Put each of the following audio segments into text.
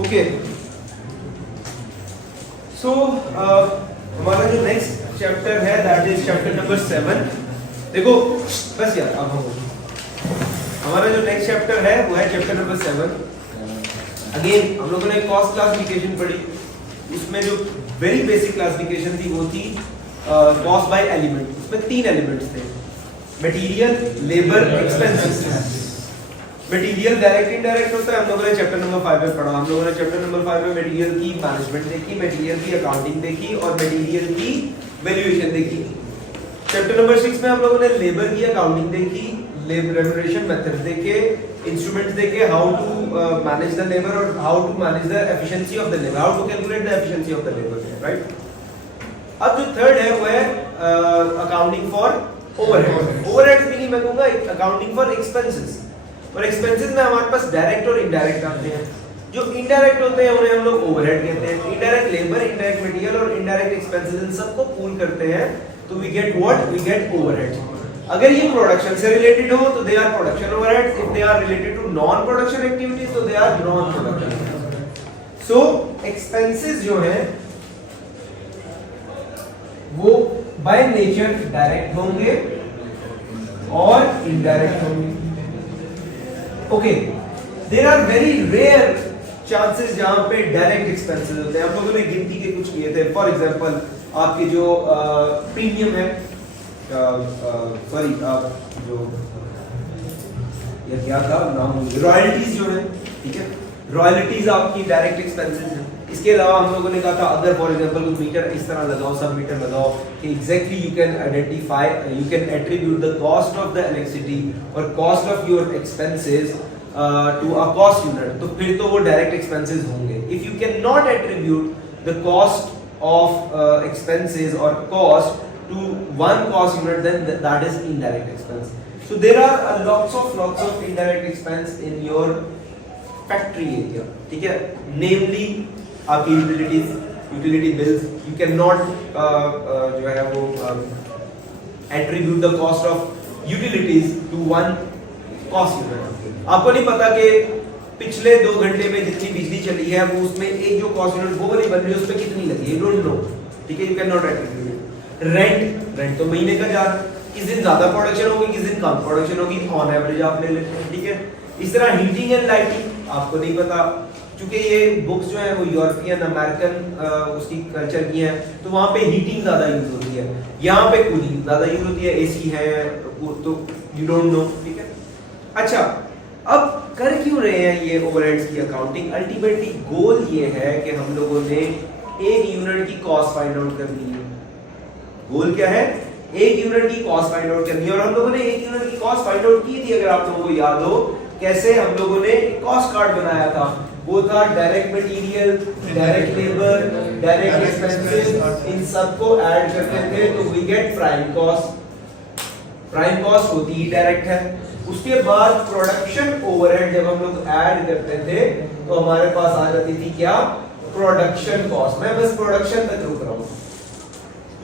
Okay so हमारा जो next chapter है दैट इज चैप्टर नंबर 7. देखो बस यार अब हम हमारा जो नेक्स्ट चैप्टर है वो है चैप्टर नंबर 7. अगेन हम लोगों ने कॉस्ट क्लासिफिकेशन पढ़ी. उसमें जो वेरी बेसिक क्लासिफिकेशन थी वो थी कॉस्ट बाय एलिमेंट. उसमें 3 एलिमेंट्स थे, material, labour, expenses. Material direct indirect होता है. हम लोगों ने चैप्टर नंबर 5 में पढ़ा. हम लोगों ने चैप्टर नंबर 5 में मटेरियल की मैनेजमेंट देखी, मटेरियल की अकाउंटिंग देखी और मटेरियल की वैल्यूएशन देखी. चैप्टर नंबर 6 में हम लोगों ने लेबर की अकाउंटिंग देखी, लेबर रेम्यूनरेशन मेथड्स देखे, इंस्ट्रूमेंट्स देखे, how to manage the labour और how to manage the efficiency of the labour, how to calculate the efficiency of the labour, right. अब जो थर्ड है वो है accounting for overhead. Overhead meaning मैं कहूंगा अकाउंटिंग फॉर एक्सपेंसेस. और expenses में हमारे पास डायरेक्ट और इनडायरेक्ट आते हैं. जो इनडायरेक्ट होते हैं उन्हें हम लोग ओवरहेड कहते हैं. इनडायरेक्ट लेबर, इनडायरेक्ट मटेरियल और इनडायरेक्ट एक्सपेंसेस इन सबको पूल करते हैं तो we get what, we get overhead. अगर ये प्रोडक्शन से रिलेटेड हो तो they are production overheads. If they are related to non production activities तो they are non production. So expenses जो है वो बाय नेचर डायरेक्ट होंगे और इनडायरेक्ट होंगे. Okay, there are very rare chances जहां पे डायरेक्ट एक्सपेंसेस होते हैं. हम लोगों ने गिनती के कुछ किए थे. फॉर एग्जांपल आपके जो प्रीमियम है, सॉरी जो ये क्या था नाम, रॉयल्टीज जो है, ठीक है, रॉयल्टीज आपकी डायरेक्ट एक्सपेंसेस हैं. इसके अलावा हम लोगों ने कहा था अगर फॉर एग्जांपल कुछ मीटर इस तरह लगाओ, सब मीटर लगाओ कि exactly you can identify, you can attribute the cost of the electricity और cost of your expenses to a cost unit, तो फिर तो वो डायरेक्ट एक्सपेंसेस होंगे. If you can not attribute the cost of expenses और cost to one cost unit, then that is indirect expense. So there are lots of indirect expense in your factory area, ठीक है. Namely आपकी utilities, utility bills, you cannot जो है वो attribute the cost of utilities to one cost unit. आपको नहीं पता कि पिछले 2 घंटे में जितनी बिजली चली है वो उसमें एक जो कॉस्ट यूनिट वो वाली बन रही है उस पर कितनी लगी है, you don't know, ठीक है. You cannot attribute. रेंट तो महीने का जा रहा है, किस दिन ज्यादा प्रोडक्शन होगी किस दिन कम प्रोडक्शन होगी, ऑन एवरेज आप ले लेते हैं, ठीक है. इस तरह हीटिंग एंड लाइटिंग आपको नहीं पता, क्योंकि ये बुक्स जो है वो यूरोपियन अमेरिकन उसकी कल्चर की है, तो वहां पे हीटिंग ज्यादा यूज होती है, यहाँ पे कूलिंग ज्यादा यूज होती है, एसी है तो यू डोंट नो, ठीक है. अच्छा, अब कर क्यों रहे हैं ये ओवरहेड्स की अकाउंटिंग? अल्टीमेटली गोल ये है कि हम लोगों ने एक यूनिट की कॉस्ट फाइंड आउट करनी है. गोल क्या है? एक यूनिट की कॉस्ट फाइंड आउट करनी है. और हम लोगों ने एक यूनिट की कॉस्ट फाइंड आउट की थी, अगर आप लोगों को याद हो, कैसे हम लोगों ने कॉस्ट कार्ड बनाया था. वो था direct material, direct labour, direct expenses, इन सबको ऐड करते थे तो we get prime cost. Prime cost होती ही डायरेक्ट है. उसके बाद प्रोडक्शन ओवरहेड जब हम लोग ऐड करते थे तो हमारे पास आ जाती थी क्या? Production cost. मैं बस प्रोडक्शन तक रुक रहा हूं.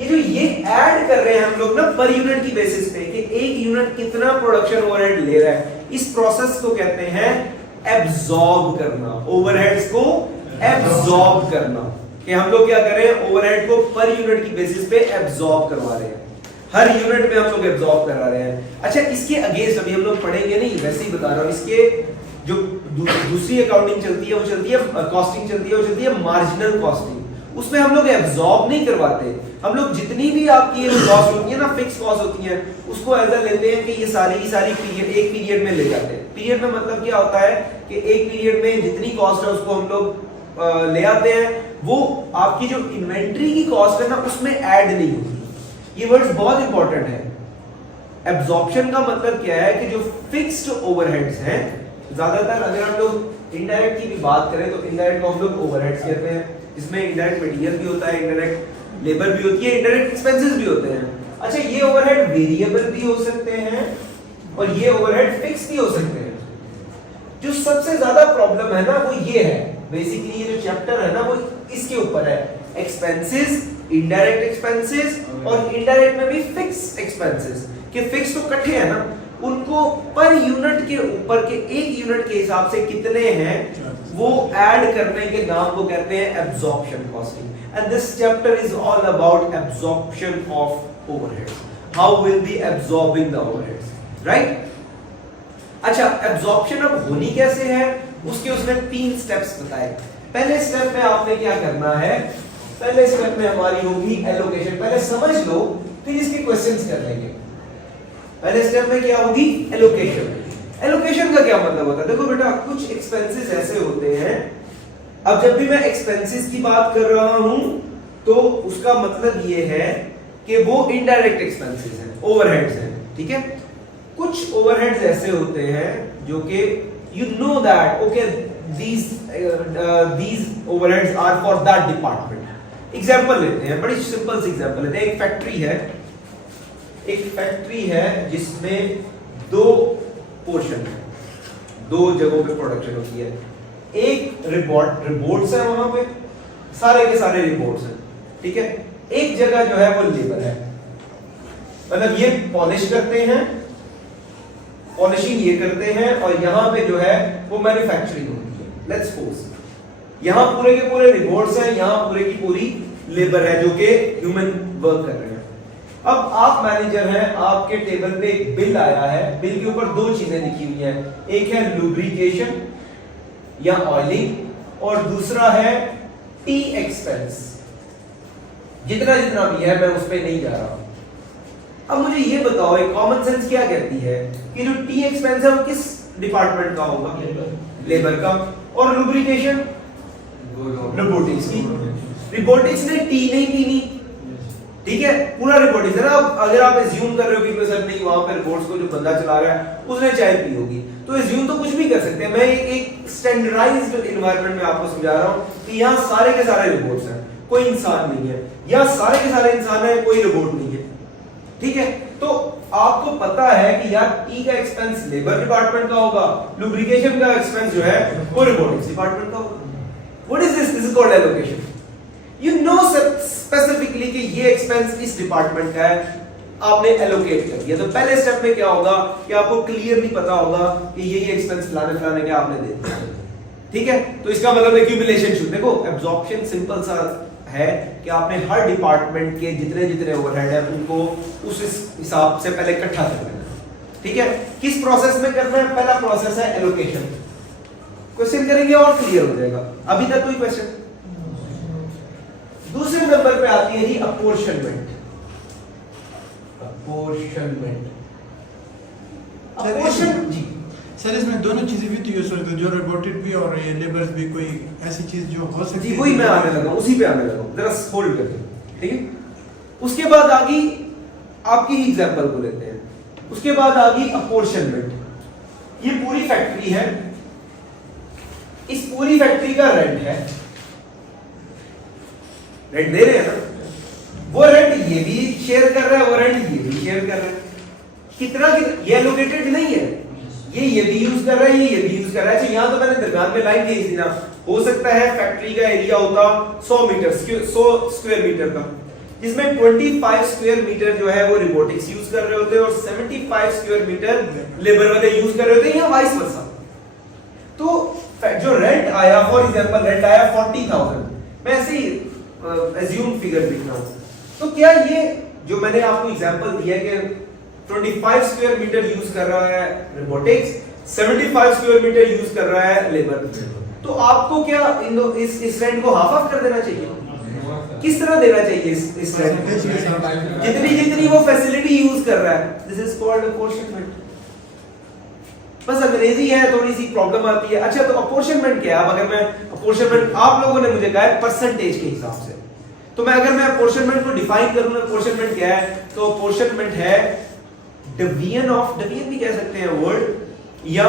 ये जो ये ऐड कर रहे हैं हम लोग ना पर यूनिट की बेसिस पे कि एक यूनिट कितना प्रोडक्शन ओवरहेड ले रहा है, इस प्रोसेस को कहते हैं एब्जॉर्ब करना. ओवरहेड्स को एब्जॉर्ब करना, कि हम लोग क्या कर रहे हैं, ओवरहेड को पर यूनिट की बेसिस पे एब्जॉर्ब करवा रहे हैं. हर यूनिट में हम लोग एब्जॉर्ब करा रहे हैं. अच्छा, इसके अगेंस्ट अभी हम लोग पढ़ेंगे नहीं, वैसे ही बता रहा हूं. इसके जो दूसरी अकाउंटिंग चलती है वो चलती है, कॉस्टिंग चलती है वो चलती है मार्जिनल कॉस्टिंग. उसमें हम लोग एब्जॉर्ब नहीं करवाते. हम लोग जितनी भी आपकी कॉस्ट होती है ना, फिक्स कॉस्ट होती है, उसको ऐसा लेते हैं कि ये सारी की सारी पीरियड एक पीरियड में ले जाते हैं. पीरियड में मतलब क्या होता है कि एक पीरियड में जितनी कॉस्ट है उसको हम लोग ले आते हैं. वो आपकी जो इन्वेंट्री की कॉस्ट है ना उसमें ऐड नहीं होती. ये वर्ड्स बहुत इंपॉर्टेंट है. एब्जॉर्प्शन का मतलब क्या है कि जो फिक्स्ड ओवरहेड्स हैं, ज्यादातर अगर हम लोग इनडायरेक्ट की भी बात करें तो इनडायरेक्ट को हम लोग ओवरहेड्स कहते हैं, जिसमें इनडायरेक्ट मटेरियल भी होता है, इनडायरेक्ट लेबर भी होती है, इनडायरेक्ट एक्सपेंसेस भी होते हैं. अच्छा, ये ओवरहेड वेरिएबल भी हो सकते हैं और ये ओवरहेड फिक्स भी हो सकते हैं. जो सबसे ज्यादा प्रॉब्लम है ना वो ये है, बेसिकली ये जो चैप्टर है ना वो इसके ऊपर है एक्सपेंसेस, इनडायरेक्ट एक्सपेंसेस और इनडायरेक्ट में भी फिक्स एक्सपेंसेस कि फिक्स तो इकट्ठे है ना, उनको पर यूनिट के ऊपर के एक यूनिट के हिसाब से कितने हैं वो ऐड करने के नाम को कहते हैं absorption costing. And this chapter is all about absorption of overheads. How will be absorbing the overheads, right? अच्छा, एब्जॉर्प्शन अब होनी कैसे है उसके उसने 3 स्टेप्स बताए. पहले स्टेप में आपने क्या करना है, पहले स्टेप में हमारी होगी एलोकेशन. पहले समझ लो फिर इसके क्वेश्चंस कर लेंगे. पहले स्टेप में क्या होगी, एलोकेशन. एलोकेशन का क्या मतलब होता है? देखो बेटा, कुछ एक्सपेंसेस ऐसे होते हैं, अब जब भी मैं एक्सपेंसेस की बात कर रहा हूं तो उसका मतलब ये है कि वो इनडायरेक्ट एक्सपेंसेस हैं, ओवरहेड्स हैं, ठीक है? कुछ ओवरहेड्स ऐसे होते हैं जो कि you know that okay these overheads are for that department. Example लेते हैं, बड़ी सिंपल सी एग्जांपल लेते हैं. एक फैक्ट्री है जिसमें 2 पोर्शन है, 2 जगहों पे प्रोडक्शन होती है. एक रिपोर्ट्स है, वहां पे सारे के सारे रिपोर्ट्स हैं, ठीक है? एक जगह जो है वो लेबर है, मतलब ये पॉलिश करते हैं, पॉलिशिंग ये करते हैं और यहां पे जो है वो मैन्युफैक्चरिंग होती है. लेट्स सपोज यहां पूरे के पूरे रिपोर्ट्स हैं, यहां पूरे की पूरी लेबर है जो कि ह्यूमन वर्क कर रहे हैं. अब आप मैनेजर हैं, आपके टेबल पे एक बिल आया है, बिल के ऊपर 2 चीजें लिखी हुई हैं. एक है लुब्रिकेशन या ऑयलिंग और दूसरा है टी एक्सपेंस. जितना जितना भी है मैं उस पे नहीं जा रहा. अब मुझे ये बताओ, एक कॉमन सेंस क्या कहती है कि जो टी एक्सपेंस है वो किस डिपार्टमेंट का होगा? लेबर का. और लुब्रिकेशन रोबोटिक्स की. रोबोटिक्स ने टी नहीं पीनी, ठीक है? पूरा रोबोटिक्स है ना. अगर आप एज्यूम कर रहे हो कि सर नहीं, वहां पर रोबोट्स को जो बंदा चला रहा है उसने चाय पी होगी, तो एज्यूम तो कुछ भी कर सकते हैं. मैं एक स्टैंडर्डाइज्ड एनवायरनमेंट में आपको समझा रहा हूं कि यहां सारे के सारे रोबोट्स हैं, कोई इंसान नहीं है, या सारे के सारे इंसान है, कोई रोबोट नहीं है, ठीक है? तो आपको पता है कि यार टी का एक्सपेंस लेबर डिपार्टमेंट का होगा, लुब्रिकेशन का एक्सपेंस जो है वो रोबोटिक्स डिपार्टमेंट का होगा. What is this? This is called allocation. You know specifically कि ये एक्सपेंस इस डिपार्टमेंट का है, आपने एलोकेट कर दिया. तो पहले स्टेप में क्या होगा कि आपको क्लियरली पता होगा कि ये एक्सपेंस फलाने फलाने के आपने दे दिया, ठीक है? तो इसका मतलब एक्यूमुलेशन शुड. देखो, एब्जॉर्प्शन सिंपल सा है कि आपने हर डिपार्टमेंट के जितने जितने ओवरहेड है उनको उस हिसाब से पहले इकट्ठा कर लेना, ठीक है? किस प्रोसेस में करना है? पहला प्रोसेस है एलोकेशन. क्वेश्चन करेंगे और क्लियर हो जाएगा. अभी तक कोई क्वेश्चन? दूसरे नंबर पे आती है जी अपॉर्शनमेंट. अपॉर्शनमेंट जी सर, इसमें दोनों चीजें भी तो यूज होती है, जो रोबोटिक भी और ये लेबर्स भी. कोई ऐसी चीज जो हो सकती है? वही मैं आने लगा, उसी पे आने लगा. जरा होल्ड करिए, ठीक है? उसके बाद आगे आपकी ही एग्जांपल को लेते हैं. उसके बाद आ गई अपॉर्शनमेंट. ये पूरी फैक्ट्री है, इस पूरी फैक्ट्री का रेंट है, रेंट दे रहे हैं ना, वो रेंट ये भी शेयर कर रहा है, वो रेंट ये भी शेयर कर रहा है. कितना ये एलोकेटेड नहीं है, ये भी यूज कर रहा है, ये भी यूज कर रहा है. अच्छा, यहां तो मैंने दरमियान में लाइन खींच दी ना. हो सकता है फैक्ट्री का एरिया होता 100 स्क्वायर मीटर का, जिसमें 25 स्क्वायर मीटर जो है वो रोबोटिक्स यूज कर रहे होते हैं और 75 स्क्वायर मीटर लेबर वाले यूज कर रहे होते हैं, या वाइस वर्सा. तो जो रेंट आया, फॉर एग्जांपल रेंट आया 40,000, मैं ऐसे ही एज्यूम फिगर लिख रहा हूं. तो क्या ये जो मैंने आपको एग्जांपल दिया कि 25 स्क्वायर मीटर यूज कर रहा है रोबोटिक्स, 75 स्क्वायर मीटर यूज कर रहा है लेबर, तो आपको क्या इस रेंट को हाफ ऑफ कर देना चाहिए? किस तरह देना चाहिए इस रेंट? जितनी वो फैसिलिटी यूज कर रहा है. This is called apportionment. बस अंग्रेजी है, थोड़ी सी प्रॉब्लम आती है. अच्छा, तो अपॉर्शनमेंट क्या है? अब अगर मैं अपॉर्शनमेंट, आप लोगों ने मुझे कहा है परसेंटेज के हिसाब से, तो मैं अगर मैं अपॉर्शनमेंट को डिफाइन करूं, अपॉर्शनमेंट क्या है? तो अपॉर्शनमेंट है डिवीजन ऑफ, डिवीजन भी कह सकते हैं वर्ड, या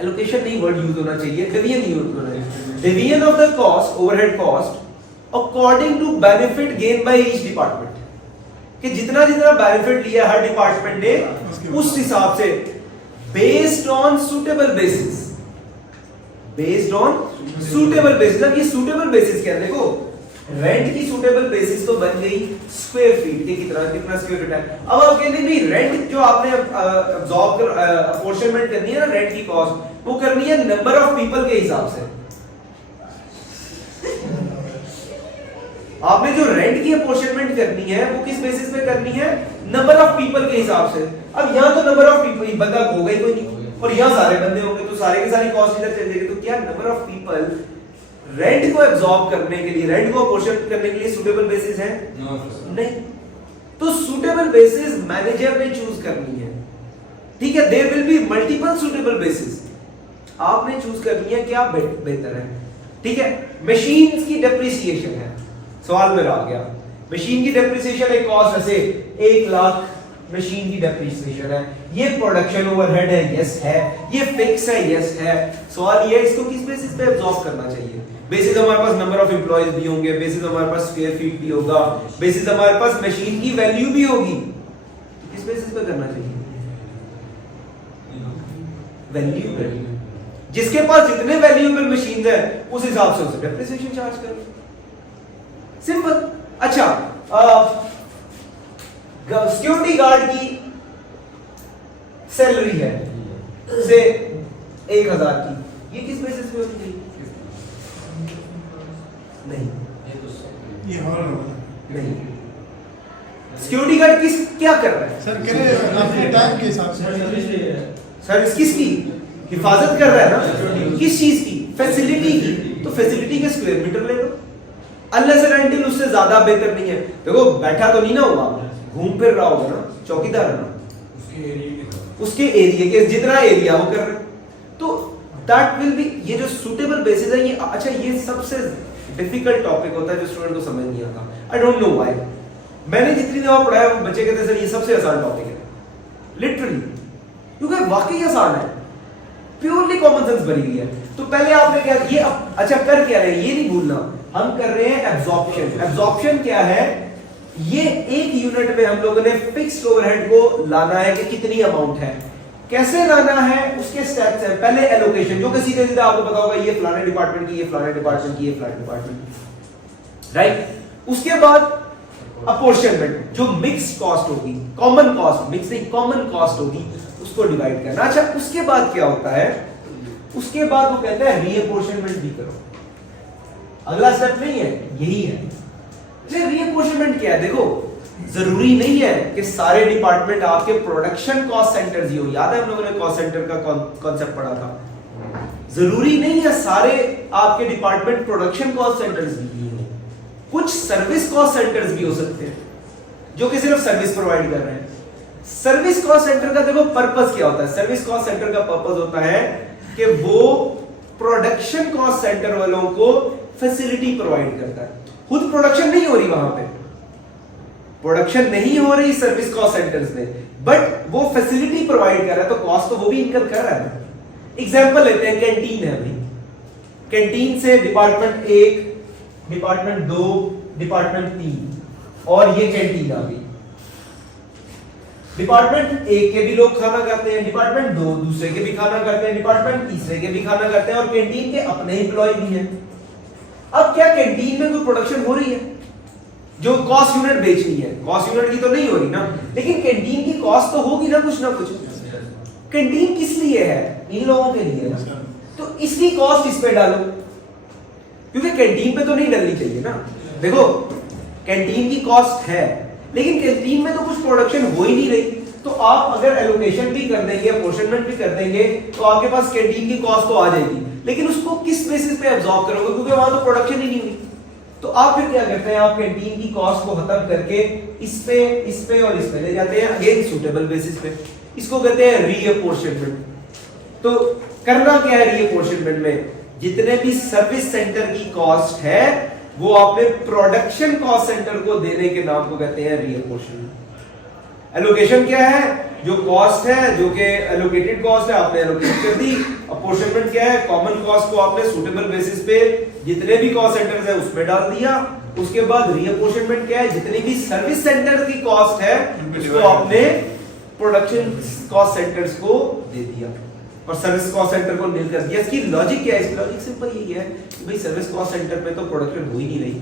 एलोकेशन नहीं वर्ड यूज होना चाहिए, डिवीजन यूज होना चाहिए. Division of the cost, overhead cost according to benefit gain by each department. कि जितना जितना बेनिफिट लिया हर डिपार्टमेंट ने उस हिसाब से, based on suitable basis. Based on suitable basis. अब ये सुटेबल बेसिस क्या है? देखो, रेंट की सूटेबल बेसिस तो बन गई स्क्वायर फीट के कितना स्क्वायर फीट है। अब आप कहते हैं भाई रेंट जो आपने अब्सॉर्ब कर अपोर्शनमेंट करनी है ना रेंट की कॉस्ट, वो करनी है नंबर ऑफ पीपल के हिसाब से। आपने जो रेंट की अपोर्शनमेंट करनी है वो किस बेसिस पे करनी है, नंबर ऑफ पीपल के हिसाब से। अब यहां तो नंबर ऑफ पीपल बंदा होगा ही कोई नहीं, और यहां सारे बंदे होंगे तो सारे की सारी कॉस्ट इधर चल जाएगी। तो क्या नंबर ऑफ पीपल रेंट को एब्सॉर्ब करने के लिए, रेंट को अपोर्शन करने के लिए सूटेबल बेसिस है? नहीं। तो सूटेबल बेसिस मैनेजर ने चूज करनी है, ठीक है। There will be multiple suitable basis, आपने चूज करनी है क्या बेहतर है, ठीक है। मशीन्स की डेप्रिसिएशन है, सवाल मेरा आ गया। मशीन की डेप्रिसिएशन एक कॉस्ट ऐसे 1 लाख मशीन की डेप्रिसिएशन है, ये प्रोडक्शन ओवरहेड है, यस है, ये फिक्स है, यस है। सवाल ये है इसको किस बेसिस पे एब्सॉर्ब करना चाहिए। बेसिस हमारे पास नंबर ऑफ एम्प्लॉइज भी होंगे, बेसिस हमारे पास स्क्वायर फीट भी होगा, बेसिस हमारे पास मशीन की वैल्यू भी होगी। किस बेसिस पे करना चाहिए? वैल्यू। जिसके पास जितने वैल्यूएबल मशीन है उस हिसाब से उसे डेप्रिसिएशन चार्ज करो, सिंपल। अच्छा, सिक्योरिटी गार्ड की सैलरी है से 1000 की, ये किस बेसिस पे होती है? नहीं, ये हॉल नहीं। सिक्योरिटी गार्ड किस क्या कर रहा है सर, करे अपने टाइम के हिसाब से सर्विस किसकी हिफाजत कर रहा है ना, किस चीज की? फैसिलिटी की। तो फैसिलिटी के स्क्वायर मीटर ले लो, अनलेस एंड अनटिल उससे ज्यादा बेहतर नहीं है। देखो बैठा तो नहीं ना होगा, घूम फिर रहा होगा ना, चौकीदार है ना, उसके एरिया के जितना एरिया वो कर रहे हैं। तो दैट विल बी, ये जो सूटेबल बेसिस है ये, अच्छा ये सबसे डिफिकल्ट टॉपिक होता है जो स्टूडेंट को समझ नहीं आता। I don't know why. मैंने जितनी दफा पढ़ाया वो बच्चे कहते सर ये सबसे आसान टॉपिक है, लिटरली, क्योंकि वाकई आसान है, प्योरली कॉमन सेंस भरी हुई है। तो पहले आपने क्या ये अच्छा कर क्या रहे हैं ये नहीं भूलना, हम कर रहे हैं एब्जॉर्प्शन। एब्जॉर्प्शन क्या है? ये एक यूनिट में हम लोगों ने फिक्स्ड ओवरहेड को लाना है कि कितनी अमाउंट है, कैसे लाना है उसके स्टेप्स हैं। पहले एलोकेशन, जो कि सीधे सीधे आपको पता होगा ये फलाने डिपार्टमेंट की, ये फलाने डिपार्टमेंट की, ये फलाने डिपार्टमेंट, राइट। उसके बाद अपोर्शनमेंट, जो मिक्स कॉस्ट होगी, कॉमन कॉस्ट, मिक्स नहीं कॉमन कॉस्ट होगी, उसको डिवाइड करना। अच्छा उसके बाद क्या होता है? उसके बाद वो कहते हैं रीअपोर्शनमेंट भी करो। अगला स्टेप नहीं है, यही है। रीअपोर्शनमेंट क्या है? देखो जरूरी नहीं है कि सारे डिपार्टमेंट आपके प्रोडक्शन कॉस्ट सेंटर्स ही हो। याद है हम लोगों ने कॉस्ट सेंटर का कॉन्सेप्ट पढ़ा था। जरूरी नहीं है सारे आपके डिपार्टमेंट प्रोडक्शन कॉस्ट सेंटर्स भी हो, कुछ सर्विस कॉस्ट सेंटर्स भी हो सकते हैं जो कि सिर्फ सर्विस प्रोवाइड कर रहे हैं। सर्विस कॉस्ट सेंटर का देखो पर्पस क्या होता है? सर्विस कॉस्ट सेंटर का पर्पस होता है कि वो प्रोडक्शन कॉस्ट सेंटर वालों को फैसिलिटी प्रोवाइड करता है। खुद प्रोडक्शन नहीं हो रही, वहां पे प्रोडक्शन नहीं हो रही सर्विस कॉस्ट सेंटर्स में, बट वो फैसिलिटी प्रोवाइड कर रहा है, तो कॉस्ट तो वो भी इनकर कर रहा है। एग्जांपल लेते हैं, कैंटीन है भाई, कैंटीन से डिपार्टमेंट 1, डिपार्टमेंट 2, डिपार्टमेंट 3 और ये कैंटीन आ गई। डिपार्टमेंट 1 के भी लोग खाना खाते हैं, डिपार्टमेंट 2 दूसरे के भी खाना खाते हैं, डिपार्टमेंट तीसरे के भी खाना खाते हैं, और कैंटीन के अपने एम्प्लॉय भी हैं। अब क्या कैंटीन में कोई प्रोडक्शन हो रही है जो कॉस्ट यूनिट बेचनी है? कॉस्ट यूनिट की तो नहीं हो रही ना, लेकिन कैंटीन की कॉस्ट तो होगी ना कुछ ना कुछ। कैंटीन किस लिए है? इन लोगों के लिए है। तो इसकी कॉस्ट इस पे डालो, क्योंकि कैंटीन पे तो नहीं डलनी चाहिए ना। देखो कैंटीन की कॉस्ट है, लेकिन कैंटीन में तो कुछ प्रोडक्शन हो ही नहीं रही, तो आप अगर एलोकेशन भी कर देंगे, अपोर्शनमेंट भी कर देंगे, तो आपके पास कैंटीन की कॉस्ट तो आ जाएगी, लेकिन उसको किस बेसिस पे एब्जॉर्ब करोगे? क्योंकि वहां तो प्रोडक्शन ही नहीं हुई। तो आप फिर क्या करते हैं? आप कैंटीन की कॉस्ट को खत्म करके इस पे और इस पे ले जाते हैं, अगेन सूटेबल बेसिस पे। इसको कहते हैं रीअपोर्शनमेंट। तो करना क्या है रीअपोर्शनमेंट में? जितने भी सर्विस सेंटर की कॉस्ट है वो आपने प्रोडक्शन कॉस्ट सेंटर को देने के नाम को कहते हैं रीअपोर्शनमेंट। एलोकेशन क्या है? जो कॉस्ट है, जो कि एलोकेटेड कॉस्ट है, आपने एलोकेट कर दी। अपोर्शनमेंट क्या है? कॉमन कॉस्ट को आपने सूटेबल बेसिस पे जितने भी कॉस्ट सेंटर्स है उसमें डाल दिया। उसके बाद रीअपोर्शनमेंट क्या है? जितनी भी सर्विस सेंटर की कॉस्ट है उसको आपने प्रोडक्शन कॉस्ट सेंटर्स को दे दिया और सर्विस कॉस्ट सेंटर को नील कर दिया। इसकी लॉजिक क्या है? इसकी लॉजिक सिंपल यही है कि भाई सर्विस कॉस्ट सेंटर पे तो प्रोडक्शन हो ही नहीं रही,